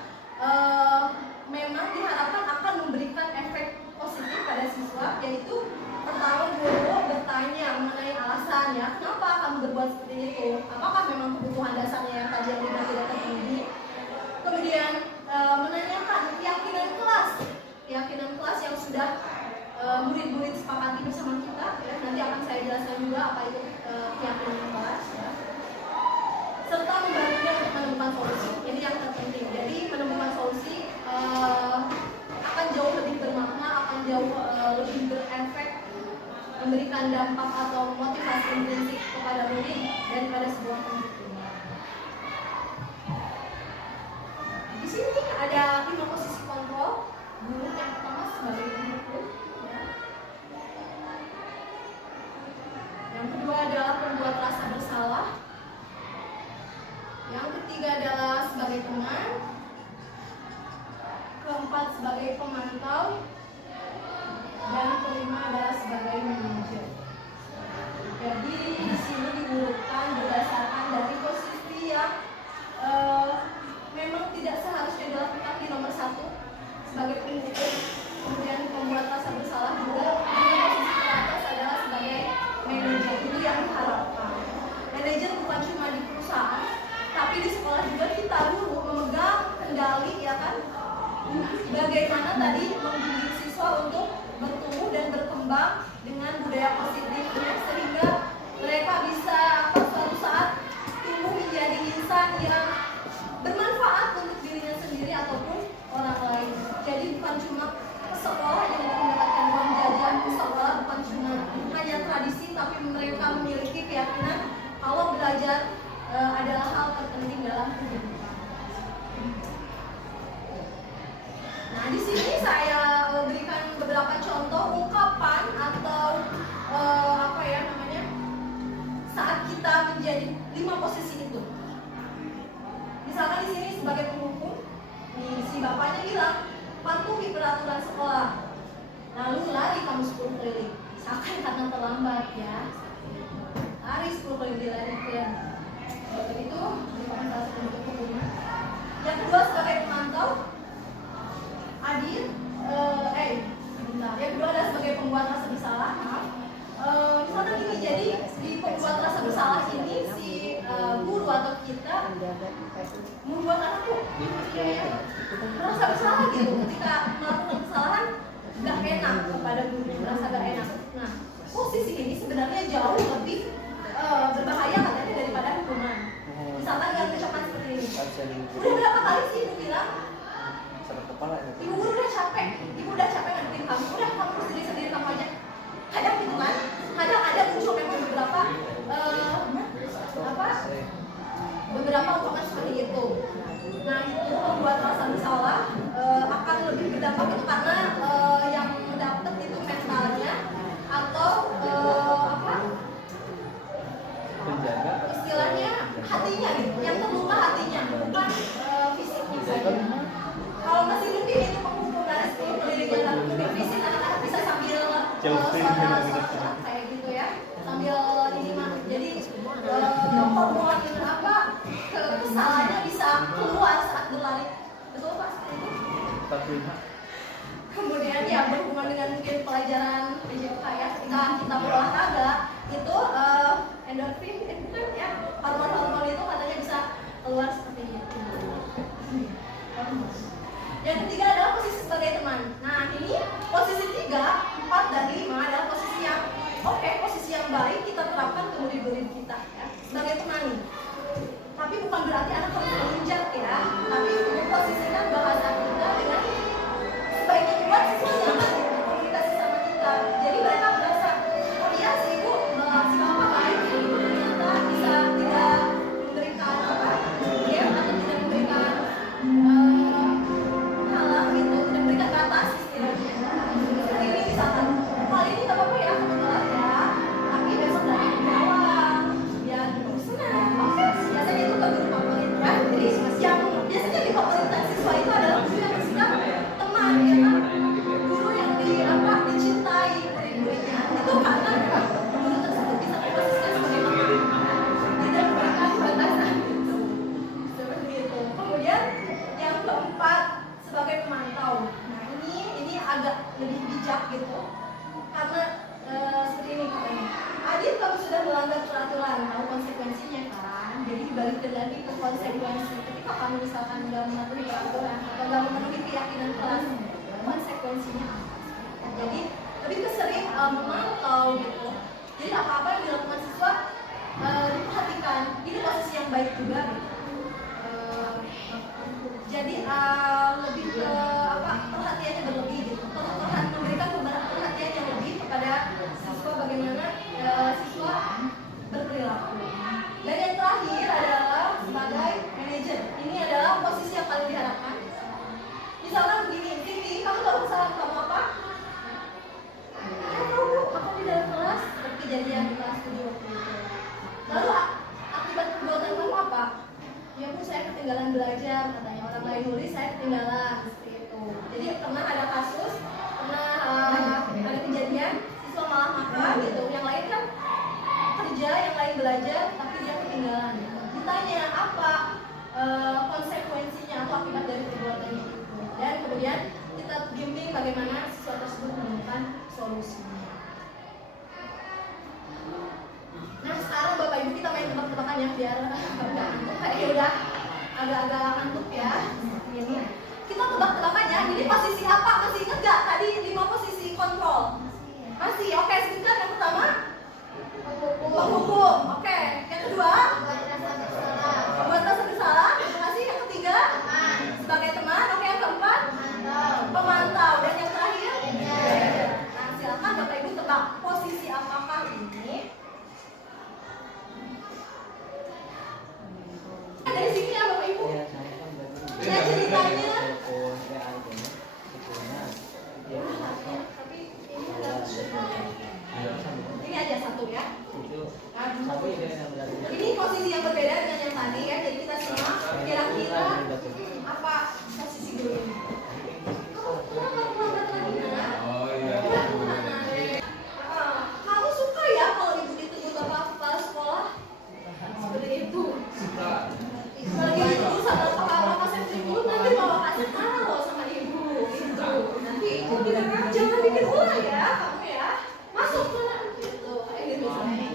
memang diharapkan akan memberikan efek positif pada siswa, yaitu pertama guru bertanya mengenai alasan ya, kenapa kamu berbuat seperti itu, apakah memang kebutuhan dasarnya yang tadi yang tidak terpenuhi. Kemudian menanyakan keyakinan kelas yang sudah murid-murid sepakati bersama kita ya. Nanti akan saya jelaskan juga apa itu keyakinan kelas ya. Serta membantunya untuk menemukan solusi. Ini yang terpenting. Jadi menemukan solusi akan jauh lebih bermakna, akan jauh lebih berefek, memberikan dampak atau motivasi intrinsik kepada murid daripada sebuah penghitungan. Di sini ada 5 posisi kontrol. Guru yang pertama sebagai penghukum ya. Yang kedua adalah pembuat rasa bersalah. Yang ketiga adalah sebagai teman. Keempat sebagai pemantau. Dan kelima adalah sebagai manajer. Jadi di sini diurutkan berdasarkan dari posisi yang memang tidak seharusnya dilakukan di nomor 1 sebagai penghukum, kemudian pembuat rasa bersalah juga, dan posisi teratas adalah sebagai manajer. Ini yang diharapkan. Manajer bukan cuma di perusahaan, tapi di sekolah juga kita dulu memegang kendali ya kan, bagaimana tadi membimbing siswa untuk bertumbuh dan berkembang dengan budaya positifnya sehingga mereka bisa suatu saat tumbuh menjadi insan yang bermanfaat untuk dirinya sendiri ataupun orang lain. Jadi bukan cuma sekolah yang untuk mendapatkan uang jajan, sekolah bukan cuma hanya tradisi, tapi mereka memiliki keyakinan kalau belajar adalah hal terpenting dalam kehidupan. Nah, di sini saya berikan beberapa contoh ungkapan atau saat kita menjadi 5 posisi itu. Misalkan di sini sebagai penghukum, si bapaknya bilang, patuhi peraturan sekolah, lalu lari kamu 10 keliling. Misalkan karena terlambat ya, lari 10 keliling dilarikan. Itu merupakan salah satu bentuk hukuman. Yang kedua sebagai pemantau, adil. Yang kedua adalah sebagai pembuat rasa bersalah. Misalkan gini, jadi di pembuat rasa bersalah ini si guru atau kita membuat anakku merasa bersalah gitu ketika melakukan kesalahan, gak enak kepada guru, merasa gak enak. Nah, posisi ini sebenarnya jauh lebih berbahaya katanya daripada hukuman. Misalkan dengan ucapan seperti ini, udah berapa kali sih ibu bilang, ibu guru udah capek, ibu udah capek ngadepin kamu, udah kamu sendiri kamu aja. Kadang gitu kan, kadang ada muncul memang beberapa ungkapan seperti itu. Nah, itu membuat rasa bersalah akan lebih berdampak itu karena yang dapat itu mentalnya atau istilahnya hatinya gitu, yang terluka hatinya, bukan fisiknya saja. Kalau masih mungkin itu penghukum dari 10 keliling yang mungkin fisik anak-anak bisa sambil suara kayak gitu ya, sambil ini mah. Jadi hormon kesalahannya bisa keluar saat berlari. Betul Pak? Seperti itu? Kemudian ya berhubungan dengan mungkin pelajaran PJK ya, ketika kita berolahraga itu endorfin ya, hormon-hormon itu katanya bisa keluar seperti itu. Yang ketiga adalah posisi sebagai teman. Nah ini posisi 3, 4, dan 5 adalah posisi yang oke, posisi yang baik kita terapkan ke murid-murid kita ya, sebagai teman. Tapi bukan berarti anak harus menginjak ya, tapi memposisikan bahasa kita dengan sebaiknya buat siswa nyaman komunikasi sama kita. Jadi mereka merasa, oh iya sih ibu, si bapak baik, ternyata bisa tidak memberikan apa, game atau tidak memberikan halang gitu, tidak memberikan batas istilahnya. Seperti ini misalkan, kali ini nggak apa-apa ya, kebetulan ya, tapi besok lagi ke bawah, ya senang. Oke, biasanya itu ke guru favorit kan, jadi yang biasanya di favoritan siswa itu adalah guru yang bersikap teman ya kan, guru yang dicintai murid-muridnya itu karena guru tersebut bisa memposisikan sebagai teman, tidak memberikan batasan gitu. Seperti itu. Kemudian yang keempat sebagai pemantau. Nah ini agak lebih bijak gitu, karena seperti ini katanya. Adit kamu sudah melanggar peraturan, tahu konsekuensinya kan? Jadi dibalikin lagi ke konsekuensi. Ketika kamu misalkan nggak mematuhi peraturan atau nggak memenuhi keyakinan kelas, konsekuensinya apa? Jadi lebih ke sering memantau gitu. Jadi apa-apa yang dilakukan siswa diperhatikan. Ini posisi yang baik juga gitu. Jadi lebih ke perhatiannya berlebih gitu. Memberikan perhatian yang lebih kepada siswa, bagaimana siswa berperilaku. Dan yang terakhir adalah sebagai manajer. Ini adalah posisi yang paling diharapkan. Misalkan begini, Titi, kamu tahu kesalahan kamu apa? Tahu, aku di dalam kelas seperti kejadian di kelas 7 waktu itu. Lalu akibat perbuatan kamu apa? Ya bu, saya ketinggalan belajar, katanya orang lain nulis, saya ketinggalan seperti itu. Jadi pernah ada kasus, pernah ada kejadian siswa malah makan gitu, yang lain kan kerja, yang lain belajar, tapi dia ketinggalan. Ditanya apa konsekuensinya atau akibat dari perbuatannya itu, dan kemudian kita bimbing bagaimana siswa tersebut menemukan solusinya. Nah sekarang Bapak Ibu kita main tebak-tebakan ya, biar nggak ngantuk. Kayaknya udah agak-agak ngantuk ya. Ini kita tebak-tebakannya. Jadi posisi apa? Masih ingat nggak tadi 5 posisi kontrol? Masih. Oke, sebutkan yang pertama. Penghukum. Oke. Yang kedua. Buat rasa bersalah. Terima kasih. Yang ketiga. Sebagai teman. Oke. Yang keempat. Pemantau. Dan yang terakhir. Nah silakan Bapak Ibu tebak posisi apakah ini. Dari sini ya Bapak Ibu. Ya ceritanya. Tapi ini aja satu ya. Ini posisi yang berbeda dengan yang tadi ya. Jadi kita simak kira-kira apa posisi guru ini. Kamu suka ya kalau ibu ditegur bapak kepala sekolah? Seperti itu. Kalau ditegur sama bapak sekretariat nanti bapak kasih marah loh sama ibu. Gitu. Nanti ibu bilang jangan bikin ulah ya kamu ya. Masuk sana gitu. Kayak gitu misalnya.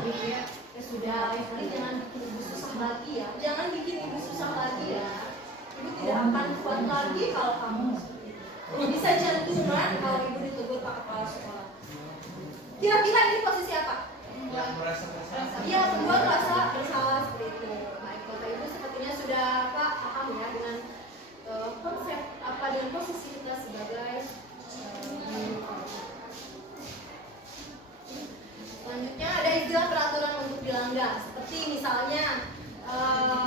Gitu ya. Ya sudah, kali jangan bikin ibu susah lagi ya. Jangan bikin ibu susah lagi ya. Ibu tidak akan kuat lagi kalau kamu seperti itu. Bisa jantungan kalau ibu ditegur pak kepala sekolah. Kira-kira ini posisi apa? Iya, membuat rasa bersalah seperti itu. Baik, Bapak Ibu sepertinya sudah paham ya dengan konsep apa dan posisi kita sebagai guru. Selanjutnya ada istilah peraturan untuk dilanggar, seperti misalnya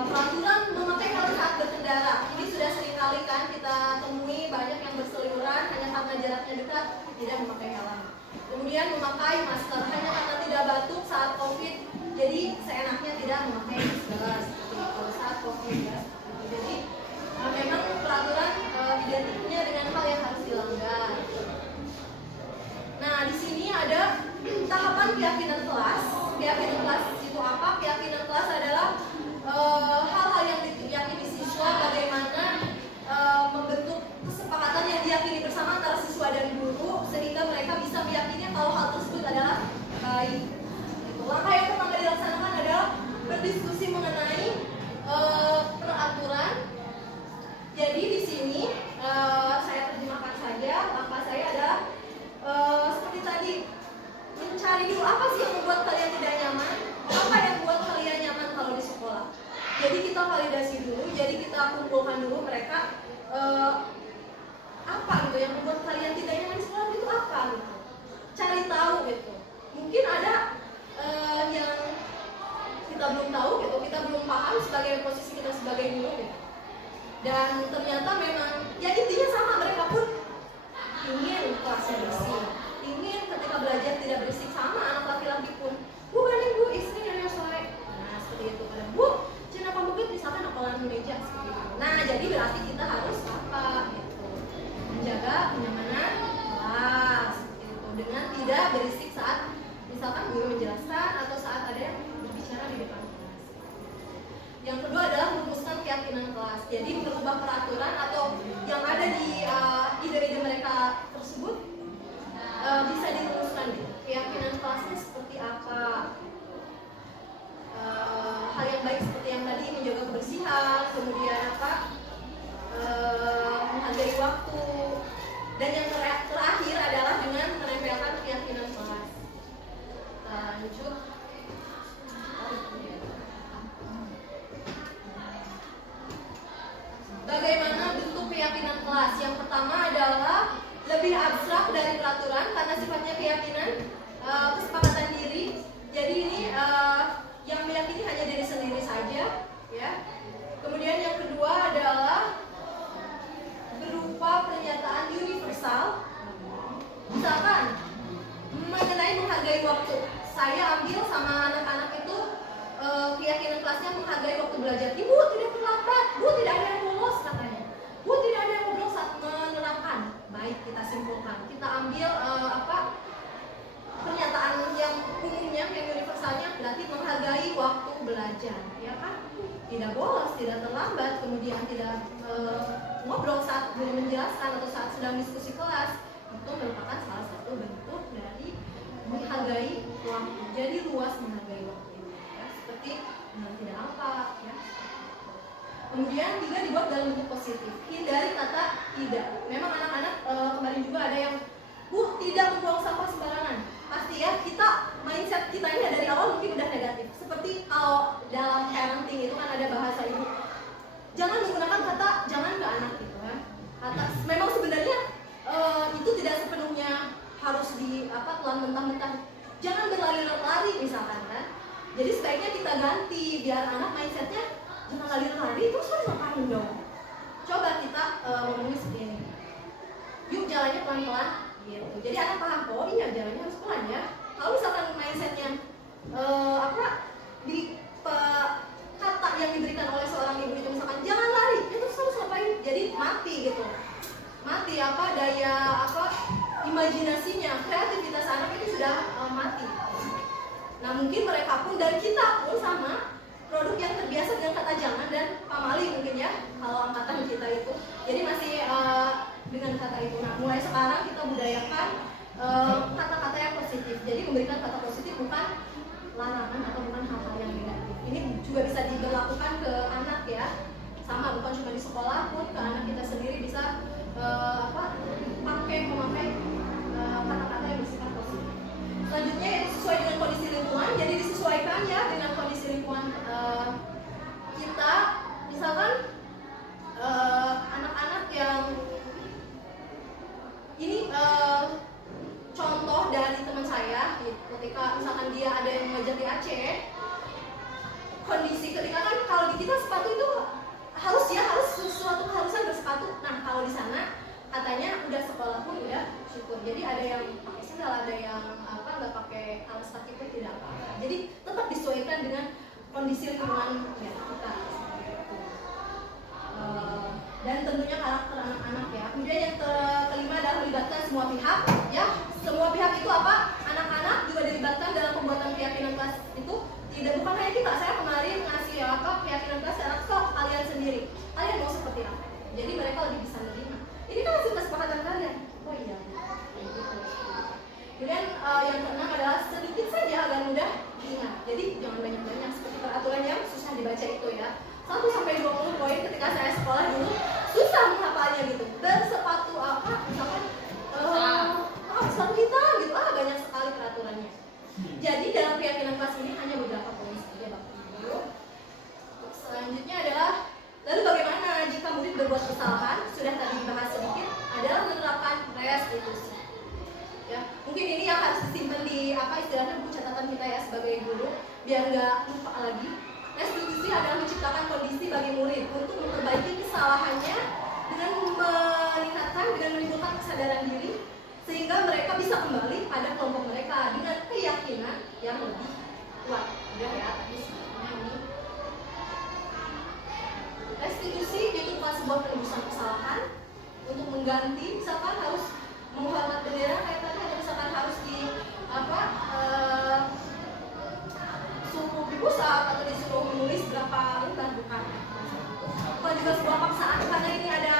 peraturan memakai helm saat berkendara. Ini sudah sering kali kan kita temui, banyak yang berseliweran hanya karena jaraknya dekat tidak memakai helm. Kemudian memakai masker hanya karena tidak batuk saat COVID, jadi seenaknya tidak memakai masker seperti itu saat COVID ya. Jadi memang peraturan identiknya dengan hal yang harus dilanggar. Nah di sini ada tahapan keyakinan kelas. Keyakinan kelas itu apa? Keyakinan kelas adalah hal-hal yang diyakini siswa bagaimana membentuk kesepakatan yang dia Misalkan mengenai menghargai waktu, saya ambil sama anak-anak itu keyakinan kelasnya menghargai waktu belajar. Ibu tidak terlambat, bu tidak ada yang bolos katanya, bu tidak ada yang bolos saat menerapkan. Baik, kita simpulkan, kita ambil pernyataan yang umumnya, yang universalnya, berarti menghargai waktu belajar, ya kan? Tidak bolos, tidak terlambat, kemudian tidak ngobrol saat guru menjelaskan atau saat sedang diskusi kelas, itu merupakan salah satu bentuk dari menghargai waktu. Jadi luas menghargai waktu ini, ya, seperti tidak apa, ya. Kemudian juga dibuat dalam bentuk positif. Hindari kata tidak. Memang anak-anak kemarin juga ada yang bu tidak membuang sampah sembarangan. Pasti ya, kita mindset kita ini dari awal mungkin udah negatif. Seperti kalau dalam parenting itu kan ada bahasa ibu, jangan menggunakan kata jangan ke anak gitu kan. Kata memang sebenarnya itu tidak sepenuhnya harus telan mentah-mentah. Jangan berlari-lari misalkan kan. Jadi sebaiknya kita ganti biar anak mindsetnya jangan lari-lari terus harus ngapain dong. Coba kita ngomongin seperti ini. Yuk jalannya pelan-pelan gitu. Jadi anak paham, oh iya jalannya harus pelan ya. Kalau misalkan mindsetnya kata yang diberikan oleh seorang ibu itu misalkan jangan lari, ya terus harus ngapain? Jadi mati gitu. Mati daya imajinasinya, kreativitas anak itu sudah mati. Nah mungkin mereka pun dan kita pun sama produk yang terbiasa dengan kata jangan dan pamali mungkin ya kalau angkatan kita itu. Jadi masih dengan kata itu. Nah mulai sekarang kita budayakan kata-kata yang positif. Jadi memberikan kata positif bukan larangan atau bukan hal-hal yang negatif. Ini juga bisa diberlakukan ke anak ya. Sama bukan cuma di sekolah pun ke anak kita sendiri bisa memakai kata-kata yang bersifat positif. Selanjutnya sesuai dengan kondisi lingkungan. Jadi disesuaikan ya dengan kondisi lingkungan kita. Misalkan anak-anak yang ini contoh dari teman saya ketika misalkan dia ada yang mengajar di Aceh, kondisi ketika kan kalau di kita sepatu itu harus sesuatu keharusan bersepatu. Nah kalau di sana katanya udah sekolah pun udah syukur. Jadi ada yang pakai sandal, ada yang nggak pakai alas kaki pun tidak apa-apa. Jadi tetap disesuaikan dengan kondisi lingkungan ya, kita. Dan tentunya karakter anak-anak ya. Kemudian yang kelima adalah melibatkan semua pihak ya. Semua pihak itu apa? Anak-anak juga dilibatkan dalam pembuatan keyakinan kelas itu. Tidak bukan hanya kita. Saya kemarin ngasih keyakinan kelas anak sok kalian sendiri. Kalian mau seperti apa? Jadi mereka lebih bisa menerima. Ini kan hasil kesepakatan kalian. Oh iya. Kemudian yang keenam adalah sedikit saja agar mudah diingat. Jadi jangan banyak-banyak seperti peraturan yang susah dibaca itu ya. 1-20 poin ketika saya sekolah dulu susah menghafalnya gitu. Bersepatu misalkan sepatu hitam gitu, banyak sekali peraturannya. Jadi dalam keyakinan kelas ini hanya beberapa poin saja Bapak Ibu. Selanjutnya adalah lalu bagaimana jika murid berbuat kesalahan? Sudah tadi dibahas sedikit, adalah menerapkan restitusi. Ya, mungkin ini yang harus disimpan di istilahnya buku catatan kita ya sebagai guru biar nggak lupa lagi. Restitusi adalah menciptakan kondisi bagi murid untuk memperbaiki kesalahannya dengan meningkatkan, dengan menimbulkan kesadaran diri sehingga mereka bisa kembali pada kelompok mereka dengan keyakinan yang lebih kuat. Udah ya, tadi sebenarnya ini. Restitusi itu bukan sebuah penebusan kesalahan untuk mengganti, misalkan harus menghormat bendera kayak tadi, atau misalkan harus di suruh dipusat atau disuruh menulis berapa lembar, bukan juga sebuah paksaan karena ini ada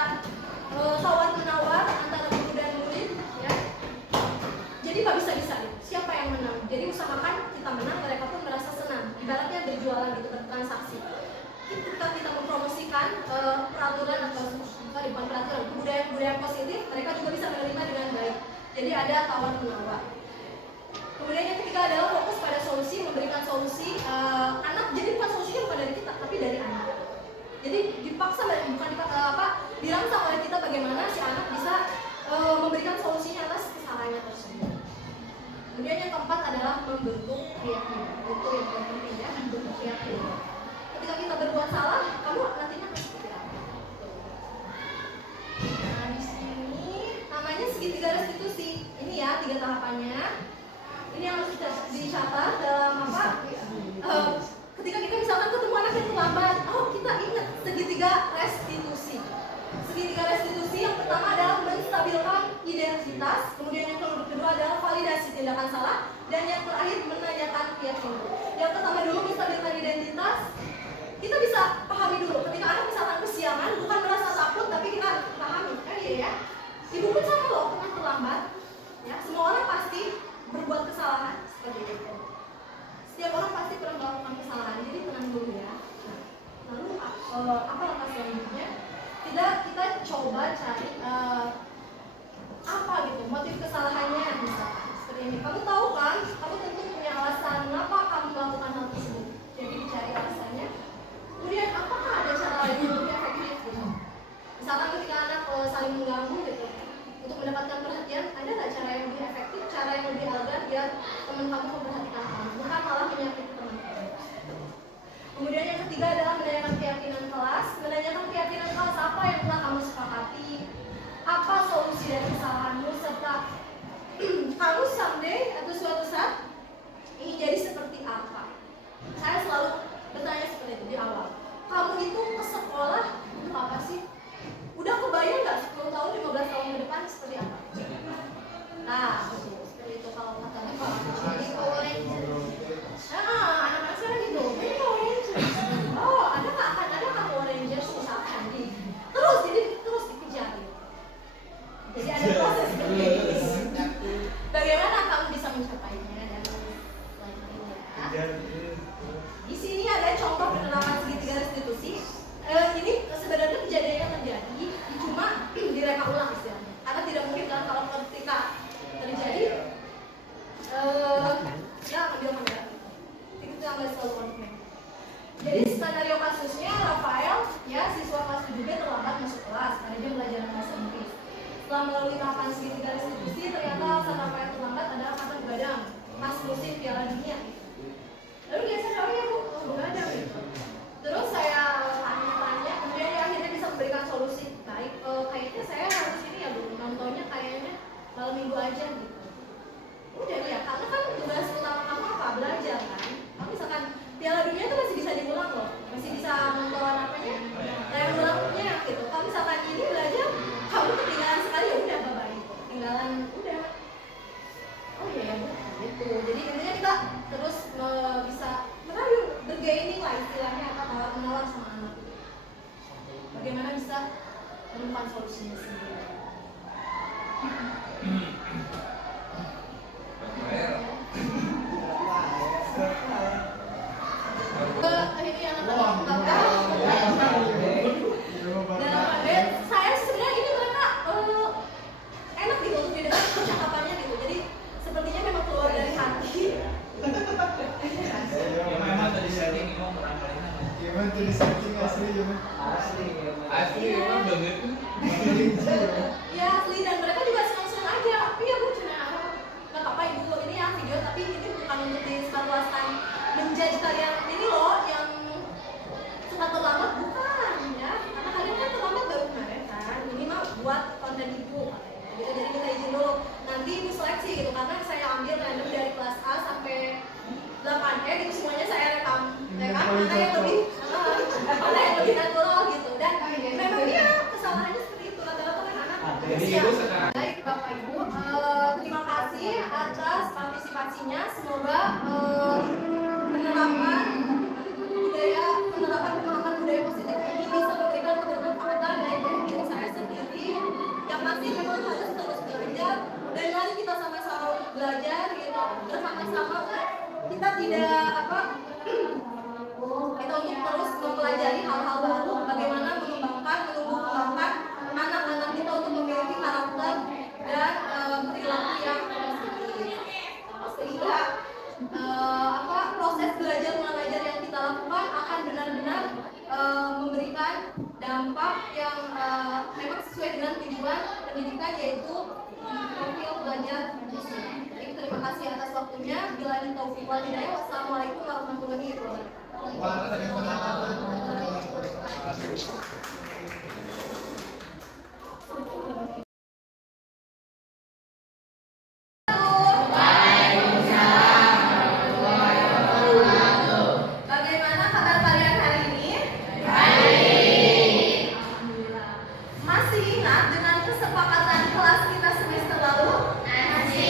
tawar menawar antara guru dan murid ya. Jadi nggak bisa siapa yang menang. Jadi usahakan kita menang, mereka pun merasa senang. Ibaratnya berjualan gitu, bertransaksi. Ketika kita mempromosikan peraturan atau bukan peraturan, budaya positif, mereka juga bisa menerima dengan baik. Jadi ada tawar menawar. Kemudian yang ketiga adalah fokus pada solusi, memberikan solusi anak. Jadi bukan solusinya bukan dari kita, tapi dari anak. Jadi dipaksa, bukan dirangsang oleh kita bagaimana si anak bisa memberikan solusinya atas kesalahannya tersebut. Kemudian yang keempat adalah membentuk keyakinan. Itu yang paling penting ya, membentuk keyakinan. Ketika kita berbuat salah, kamu nantinya akan seperti apa? Nah di sini namanya segitiga restitusi. Ini ya, tindakan salah, dan yang terakhir menanyakan keyakinan. Yang pertama dulu kestabilan identitas, kita bisa pahami dulu. Ketika anak misalkan kesiangan, bukan merasa takut, tapi kita pahami. Iya ya, ibu pun sama loh, pernah terlambat. Ya, semua orang pasti berbuat kesalahan seperti itu. Setiap orang pasti pernah melakukan kesalahan, jadi tenang dulu ya. Nah, lalu apa langkah selanjutnya? Kita coba cari apa gitu motif kesalahannya, misalkan seperti ini. Kamu tahu kan? Kamu tentu punya alasan mengapa kamu melakukan hal tersebut. Jadi dicari alasannya. Kemudian apakah ada cara lain yang lebih efektif gitu? Misalkan ketika anak saling mengganggu gitu, untuk mendapatkan perhatian, ada nggak cara yang lebih efektif, cara yang lebih elegan biar teman kamu memperhatikan kamu, bukan malah menyakiti teman kamu. Kemudian yang ketiga adalah menanyakan keyakinan kelas. Menanyakan keyakinan kelas apa yang telah kamu sepakati, apa solusi dari kesalahanmu, serta kamu someday atau suatu saat ingin jadi seperti apa. Saya selalu bertanya seperti itu di awal. Kamu itu ke sekolah untuk apa sih? Udah kebayang nggak 10 tahun, 15 tahun ke depan seperti apa? Nah, seperti itu kalau katanya kalau jadi Power Ranger. Anak-anak sekarang gitu, jadi Power Rangers. Oh, ada Power Rangers misalkan nih. Terus dikejar gitu. Jadi ada proses seperti itu. Bagaimana kamu bisa mencapainya dan selanjutnya? Di sini ada contoh penerapan segitiga restitusi. Ini sebenarnya kejadiannya terjadi, cuma direka ulang istilahnya. Karena tidak mungkin kan kalau ketika terjadi, ya ambil mana? Itu yang nggak selalu konflik. Jadi skenario kasusnya Rafael, ya siswa kelas 7B terlambat masuk kelas karena dia belajar bahasa Inggris. Setelah melalui tahapan segitiga restitusi, ternyata saat Rafael terlambat adalah kata begadang pas musim Piala Dunia. Lalu dia sadar, oh ya bu, begadang gitu. Terus saya tanya-tanya, kemudian dia akhirnya bisa memberikan solusi. Baik, kayaknya saya harus ini ya bu, nontonnya kayaknya malam minggu aja gitu. Udah ya, karena kan tugas utama kamu apa? Belajar kan. Kalau misalkan Piala Dunia itu masih bisa diulang loh, masih bisa nonton apanya, yang ulangnya gitu. Kalau misalkan ini belajar, kamu ketinggalan sekali ya udah bye-bye gitu. Ketinggalan udah. Oh iya ya bu, gitu. Jadi intinya kita terus bisa bergaining lah istilahnya, apa menawar sama anak. Bagaimana bisa menemukan solusinya sendiri. Ini anak-anak saya sebenarnya ini mereka enak gitu untuk didengar percakapannya gitu. Jadi sepertinya memang keluar dari hati. Ya memang tadi setting mau merambalin apa? Gimana tuh di setting asli gimana? Asli memang banget. Ya asli, dan mereka juga senang-senang aja. Tapi ya bu cina nggak apa-apa ibu, ini ya video, tapi ini bukan untuk disebarluaskan menjudge kalian ini loh yang suka terlambat, bukan ya, karena kalian kan terlambat baru kemarin kan. Ini mah buat konten ibu gitu. Jadi minta izin dulu, nanti ibu seleksi gitu, karena saya ambil random dari kelas A sampai 8E gitu, semuanya saya rekam mana yang lebih natural gitu. Dan memang dia kesalahannya seperti itu, rata-rata kan anak usia. Baik Bapak Ibu, terima kasih atas partisipasinya. Semoga penerapan pemahaman budaya positif ini bisa memberikan kebermanfaatan dari diri saya sendiri. Yang pasti memang harus terus belajar, dan mari kita sama-sama belajar gitu, bersama-sama. Kita tidak kita untuk terus mempelajari hal-hal baru, bagaimana menumbuh-kembangkan anak-anak kita untuk memiliki karakter dan perilaku yang positif, sehingga proses belajar mengajar yang kita lakukan akan benar-benar memberikan dampak yang memang sesuai dengan tujuan pendidikan, yaitu profil belajar manusia. Terima kasih atas waktunya. Bila ini taufiq wal hidayah. Wassalamualaikum warahmatullahi wabarakatuh. Bagaimana kabar kalian hari ini? Baik. Alhamdulillah. Masih ingat dengan kesepakatan kelas kita semester lalu? Masih.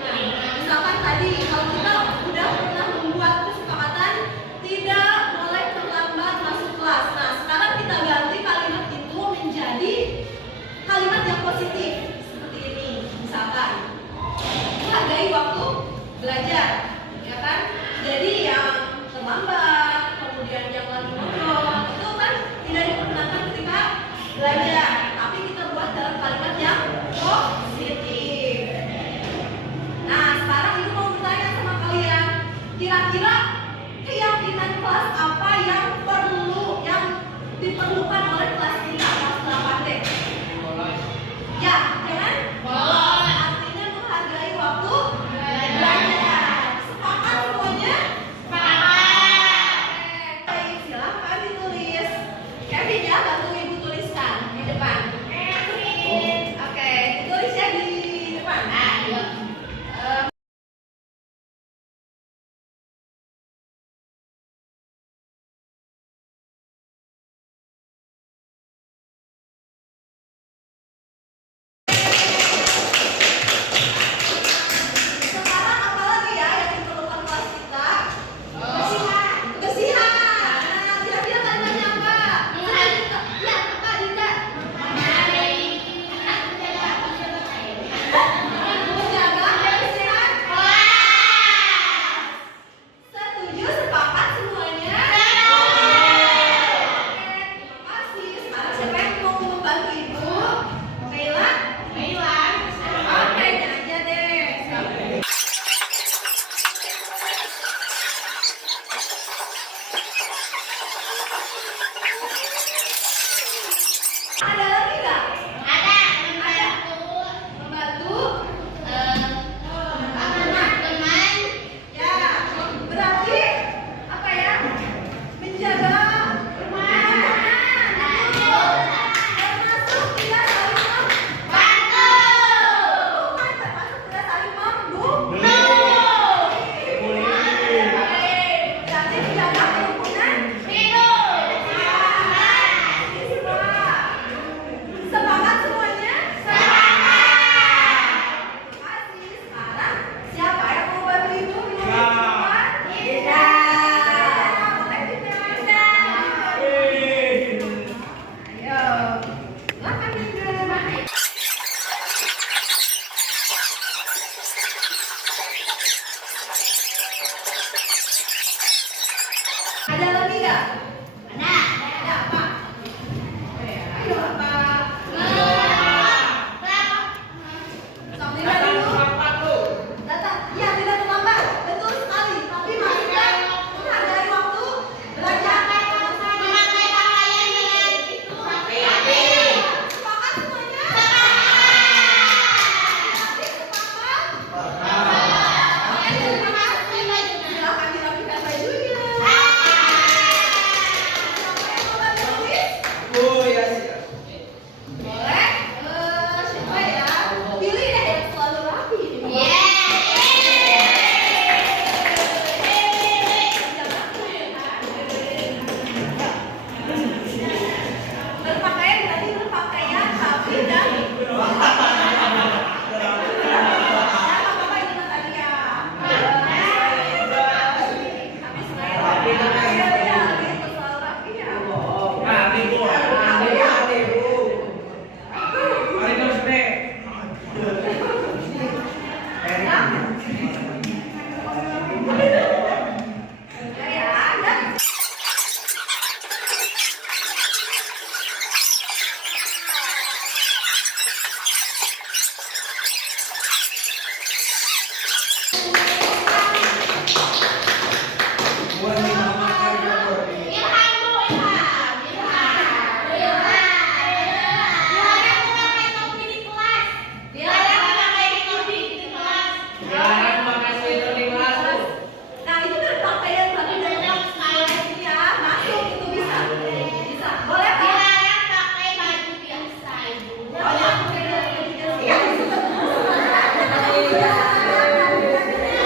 Nah, misalkan tadi kalau kita udah pernah membuat kesepakatan tidak boleh terlambat masuk kelas. Nah, sekarang kita ganti kalimat itu menjadi kalimat yang positif seperti ini. Misalkan menghargai waktu belajar, ya kan? Jadi yang terlambat, kemudian yang lagi ngobrol itu kan tidak diperkenankan ketika belajar, tapi kita buat dalam kalimat yang positif. Nah, sekarang ibu mau bertanya sama kalian, kira-kira keyakinan kelas apa yang diperlukan oleh kelas kita kelas 8D? Ya, jangan bolos. Artinya menghargai waktu belajar. Sepakat semuanya? Sepakat. Oke, silakan ditulis. Kevin ya, bantu ibu tuliskan di depan. Kevin. Oke, ditulis ya di depan. Nah, yuk. Sekarang apa lagi ya yang diperlukan kelas kita? Kebersihan. Kebersihan. Nah, kira-kira kalimatnya apa? Ya, apa Dinda? Menjaga kebersihan kelas. Setuju, sepakat semuanya? Oke, terima kasih. Sekarang siapa yang mau membantu ibu? Meila? Oke, ini aja deh. Ada lagi nggak? Ada. Membantu. Teman. Ya, berarti apa ya? Menjaga pertemanan. Termasuk tidak saling membantu. Bukan termasuk tidak saling membunuh. Berarti menjaga kerukunan hidup. Sepakat semuanya? Sepakat. Kasih. Sekarang siapa yang mau bantu ibu menulis semua? Kita. Boleh Dinda? Ayo. Silakan Dinda. Ada lagi nggak? Ada apa? Ayo apa? Sampai dulu. Data, ya tidak terlambat, betul sekali. Tapi kita menghargai waktu belajar. Sepakat semuanya? Sepakat? Terima kasih. Silakan dirapikan bajunya. Siapa yang mau bantu tulis? Boleh? Siapa ya? Pilih deh yang selalu rapi. Berpakaian berarti berpakaian rapi dan apa-apa ini Mas tadi ya. Habis main. Iya, gitu selalu rapi ya. Ya, ada. Nah, itu berpakaian berarti dari ya, masuk itu bisa. Bisa. Boleh Pak? Oh, ya. Iya.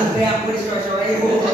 Kayak aku disuruh ibu.